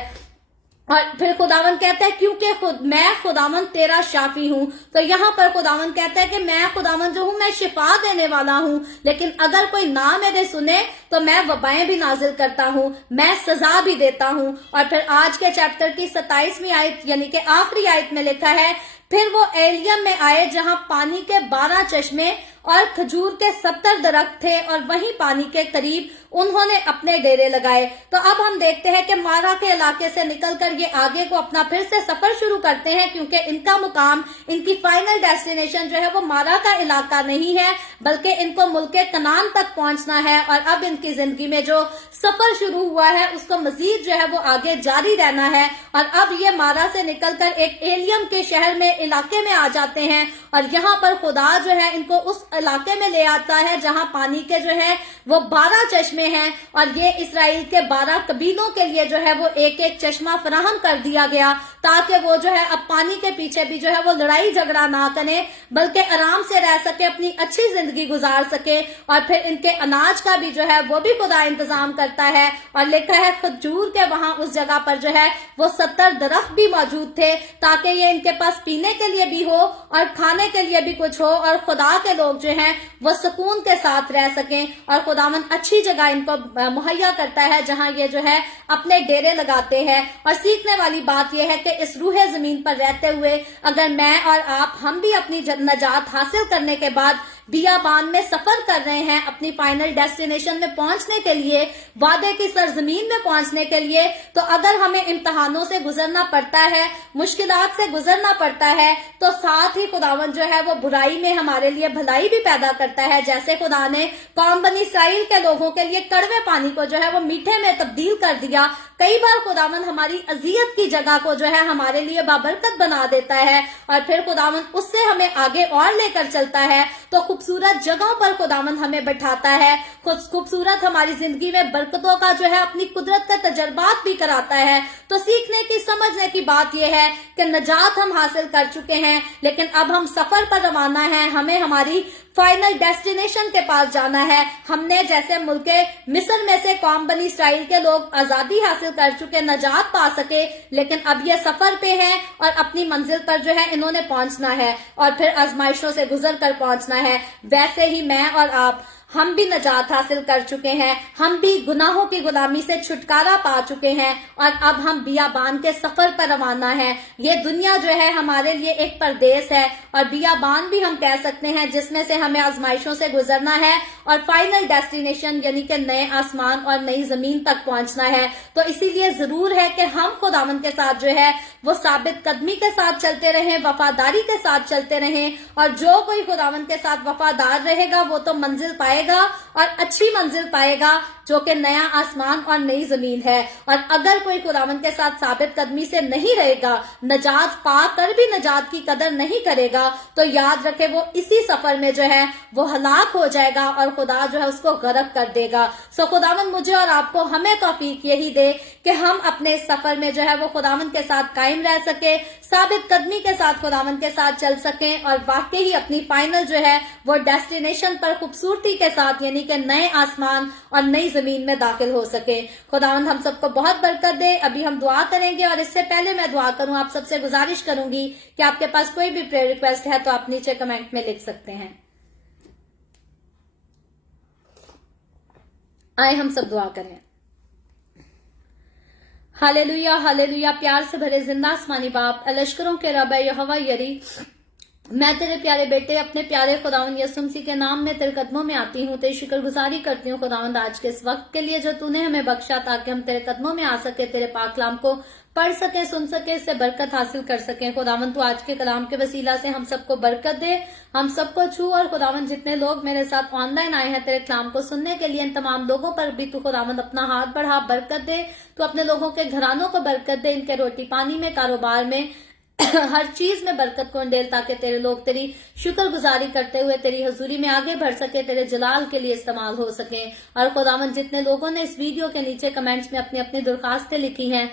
اور پھر خداوند کہتا ہے کیونکہ میں خداوند تیرا شافی ہوں۔ تو یہاں پر خداوند کہتا ہے کہ میں خداوند جو ہوں میں شفا دینے والا ہوں، لیکن اگر کوئی نہ میرے سنے تو میں وبائیں بھی نازل کرتا ہوں، میں سزا بھی دیتا ہوں۔ اور پھر آج کے چیپٹر کی 27ویں آیت یعنی کہ آخری آیت میں لکھا ہے फिर वो एलियम में आए जहां पानी के 12 चश्मे और खजूर के 70 दरख्त थे और वहीं पानी के करीब उन्होंने अपने डेरे लगाए। तो अब हम देखते हैं कि मारा के इलाके से निकलकर ये आगे को अपना फिर से सफर शुरू करते हैं, क्योंकि इनका मुकाम, इनकी फाइनल डेस्टिनेशन जो है वो मारा का इलाका नहीं है, बल्कि इनको मुल्के कनान तक पहुंचना है। और अब इनकी जिंदगी में जो सफर शुरू हुआ है उसको मजीद जो है वो आगे जारी रहना है। और अब ये मारा से निकलकर एक एलियम के शहर में, इलाके में आ जाते हैं और यहाँ पर खुदा जो है इनको उस इलाके में ले आता है जहां पानी के जो है वो 12 चश्मे हैं। और ये इसराइल के 12 कबीलों के लिए जो है वो एक एक चश्मा फराहम कर दिया गया, ताकि वो जो है अब पानी के पीछे भी जो है वो लड़ाई झगड़ा ना करें, बल्कि आराम से रह सके, अपनी अच्छी जिंदगी गुजार सके। और फिर इनके अनाज का भी जो है वो भी खुदा इंतजाम करता है। और लिखा है खजूर के वहां उस जगह पर जो है वो 70 दरख्त भी मौजूद थे, ताकि ये इनके पास पीने के लिए भी हो और खाने के लिए भी कुछ हो, और खुदा के लोग जो हैं वो सुकून के साथ रह सकें। और खुदावन अच्छी जगह इनको मुहैया करता है जहां ये जो है अपने डेरे लगाते हैं। और सीखने वाली बात यह है कि इस रूहे जमीन पर रहते हुए अगर मैं और आप, हम भी अपनी नजात हासिल करने के बाद बियाबान में सफर कर रहे हैं अपनी फाइनल डेस्टिनेशन में पहुंचने के लिए, वादे की सरजमीन में पहुंचने के लिए, तो अगर हमें इम्तहानों से गुजरना पड़ता है, मुश्किलात से गुजरना पड़ता है, तो साथ ही खुदावन जो है वो बुराई में हमारे लिए भलाई भी पैदा करता है। जैसे खुदा ने कौम बनी इसराइल के लोगों के लिए कड़वे पानी को जो है वो मीठे में तब्दील कर दिया। कई बार खुदावन हमारी अजियत की जगह को जो है हमारे लिए बाबरकत बना देता है और फिर खुदावन उससे हमें आगे और लेकर चलता है। तो खूबसूरत जगहों पर खुदावन हमें बैठाता है, खूबसूरत हमारी जिंदगी में बरकतों का जो है अपनी कुदरत का तजर्बात भी कराता है। तो सीखने की, समझने की बात यह है कि नजात हम हासिल कर चुके हैं, लेकिन अब हम सफर पर रवाना है, हमें हमारी फाइनल डेस्टिनेशन के पास जाना है। हमने जैसे मुल्के मिस्र में से कौम बनी इसराइल के लोग आजादी हासिल कर चुके, नजात पा सके, लेकिन अब ये सफर पे हैं और अपनी मंजिल पर जो है इन्होंने पहुंचना है और फिर आजमाइशों से गुजर कर पहुंचना है। वैसे ही मैं और आप, हम भी नजात हासिल कर चुके हैं, हम भी गुनाहों की गुलामी से छुटकारा पा चुके हैं और अब हम बियाबान के सफर पर रवाना हैं। ये दुनिया जो है हमारे लिए एक परदेस है और बियाबान भी हम कह सकते हैं, जिसमें से हमें आजमाइशों से गुजरना है और फाइनल डेस्टिनेशन यानी कि नए आसमान और नई जमीन तक पहुंचना है। तो इसीलिए जरूर है कि हम खुदावन के साथ जो है वो साबित कदमी के साथ चलते रहें, वफादारी के साथ चलते रहें। और जो कोई खुदावन के साथ वफादार रहेगा वो तो मंजिल पाएगा और अच्छी मंजिल पाएगा, जो कि नया आसमान और नई जमीन है। और अगर कोई खुदावन के साथ साबित कदमी से नहीं रहेगा, नजात पाकर भी नजात की कदर नहीं करेगा, तो याद रखे वो इसी सफर में जो है वो हलाक हो जाएगा और खुदा जो है उसको गर्क कर देगा। सो खुदावन मुझे और आपको, हमें तौफीक यही दे कि हम अपने सफर में जो है वो खुदावन के साथ कायम रह सके, साबित कदमी के साथ खुदावन के साथ चल सके और वाकई ही अपनी फाइनल जो है वो डेस्टिनेशन पर खूबसूरती के साथ यानी कि नए आसमान और नई जमीन में दाखिल हो सके। खुदावंद हम सबको बहुत बरकत दे। अभी हम दुआ करेंगे और इससे पहले मैं दुआ करूं, आप सबसे गुजारिश करूंगी कि आपके पास कोई भी प्रेयर रिक्वेस्ट है तो आप नीचे कमेंट में लिख सकते हैं। आए हम सब दुआ करें। Hallelujah, hallelujah. प्यार से भरे जिंदा आसमानी बाप, लश्करों के रब यहोवा यरी, मैं तेरे प्यारे बेटे अपने प्यारे खुदावंद यीशु मसीह के नाम में तेरे कदमों में आती हूँ, तेरी शुक्रगुजारी करती हूँ खुदावंद आज के इस वक्त के लिए जो तूने हमें बख्शा, ताकि हम तेरे कदमों में आ सके, तेरे पाक कलाम को पढ़ सके, सुन सके, इससे बरकत हासिल कर सके। खुदावंद तू आज के कलाम के वसीला से हम सबको बरकत दे, हम सबको छू। और खुदावंद जितने लोग मेरे साथ ऑनलाइन आए हैं तेरे कलाम को सुनने के लिए, इन तमाम लोगों पर भी तू खुदावंद अपना हाथ बढ़ा, बरकत दे। तू अपने लोगों के घरानों को बरकत दे, इनके रोटी पानी में, कारोबार में, हर चीज में बरकत को अंडेल, ताकि तेरे लोग तेरी शुक्रगुजारी करते हुए तेरी हजूरी में आगे बढ़ सके, तेरे जलाल के लिए इस्तेमाल हो सके। और खुदावंद जितने लोगों ने इस वीडियो के नीचे कमेंट्स में अपनी अपनी दरखास्तें लिखी हैं,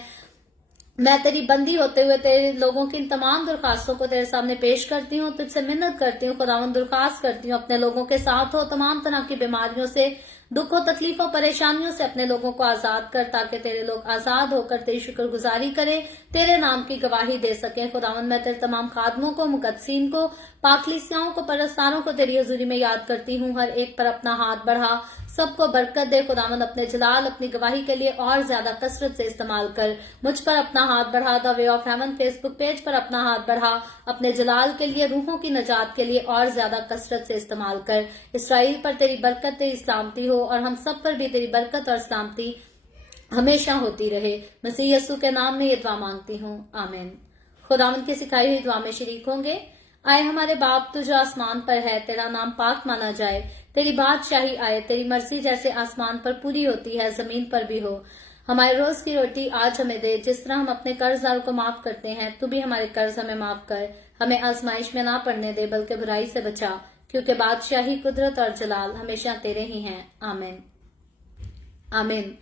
मैं तेरी बंदी होते हुए तेरे लोगों की इन तमाम दरखास्तों को तेरे सामने पेश करती हूँ, तुझसे मिन्नत करती हूँ खुदावंद, दरखास्त करती हूँ अपने लोगों के साथ हो, तमाम तरह की बीमारियों से, दुखों, तकलीफों, परेशानियों से अपने लोगों को आजाद कर, ताकि तेरे लोग आजाद होकर तेरी शुक्रगुजारी करें, तेरे नाम की गवाही दे सके। खुदावंद मैं तेरे तमाम खादमों को, मुकद्दसीन को, पाकलीसियाओं को, परस्तारों को तेरी हजूरी में याद करती हूँ, हर एक पर अपना हाथ बढ़ा, सबको बरकत दे खुदावंद। अपने जलाल अपनी गवाही के लिए और ज्यादा कसरत से इस्तेमाल कर। मुझ पर अपना हाथ बढ़ा। The way of haven Facebook page पर अपना हाथ बढ़ा। अपने जलाल के लिए, रूहों की नजात के लिए और ज्यादा कसरत से इस्तेमाल कर। इसराइल पर तेरी बरकत, तेरी सलामती हो और हम सब पर भी तेरी बरकत और सलामती हमेशा होती रहे। मसीह यीशु के नाम में ये दुआ मांगती हूँ, आमीन। खुदावंद की सिखाई हुई दुआ में शरीक होंगे। आए हमारे बाप, तू जो आसमान पर है, तेरा नाम पाक माना जाए। तेरी बादशाही आए, तेरी मर्जी जैसे आसमान पर पूरी होती है जमीन पर भी हो। हमारे रोज की रोटी आज हमें दे। जिस तरह हम अपने कर्जदारों को माफ करते हैं, तू भी हमारे कर्ज हमें माफ कर। हमें आजमाइश में ना पड़ने दे, बल्कि बुराई से बचा, क्योंकि बादशाही, कुदरत और जलाल हमेशा तेरे ही हैं, आमीन आमीन।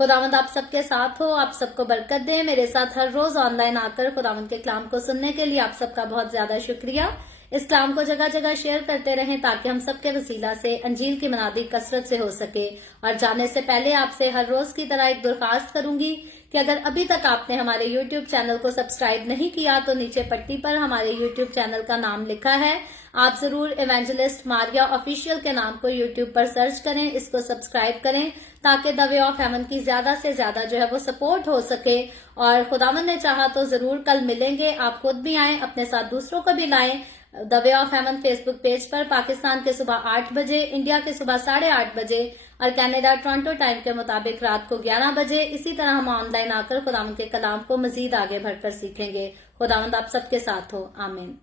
खुदावंद आप सबके साथ हो, आप सबको बरकत दे। मेरे साथ हर रोज ऑनलाइन आकर खुदावंद के कलाम को सुनने के लिए आप सबका बहुत ज्यादा शुक्रिया। इस कलाम को जगह जगह शेयर करते रहें ताकि हम सबके वसीला से अंजील की मनादी कसरत से हो सके। और जाने से पहले आपसे हर रोज की तरह एक दरखास्त करूंगी कि अगर अभी तक आपने हमारे YouTube चैनल को सब्सक्राइब नहीं किया तो नीचे पट्टी पर हमारे YouTube चैनल का नाम लिखा है, आप जरूर इवेंजलिस्ट मारिया ऑफिशियल के नाम को YouTube पर सर्च करें, इसको सब्सक्राइब करें ताकि द वे ऑफ हेवन की ज्यादा से ज्यादा जो है वो सपोर्ट हो सके। और खुदावन ने चाहा तो जरूर कल मिलेंगे। आप खुद भी आएं, अपने साथ दूसरों को भी लाएं। The way of haven Facebook page पर पाकिस्तान के सुबह 8 बजे, इंडिया के सुबह 8:30 बजे और कनाडा टोरंटो टाइम के मुताबिक रात को 11 बजे। इसी तरह हम ऑनलाइन आकर खुदावंद के कलाम को मजीद आगे बढ़कर सीखेंगे। खुदावंद आप सबके साथ हो, आमीन।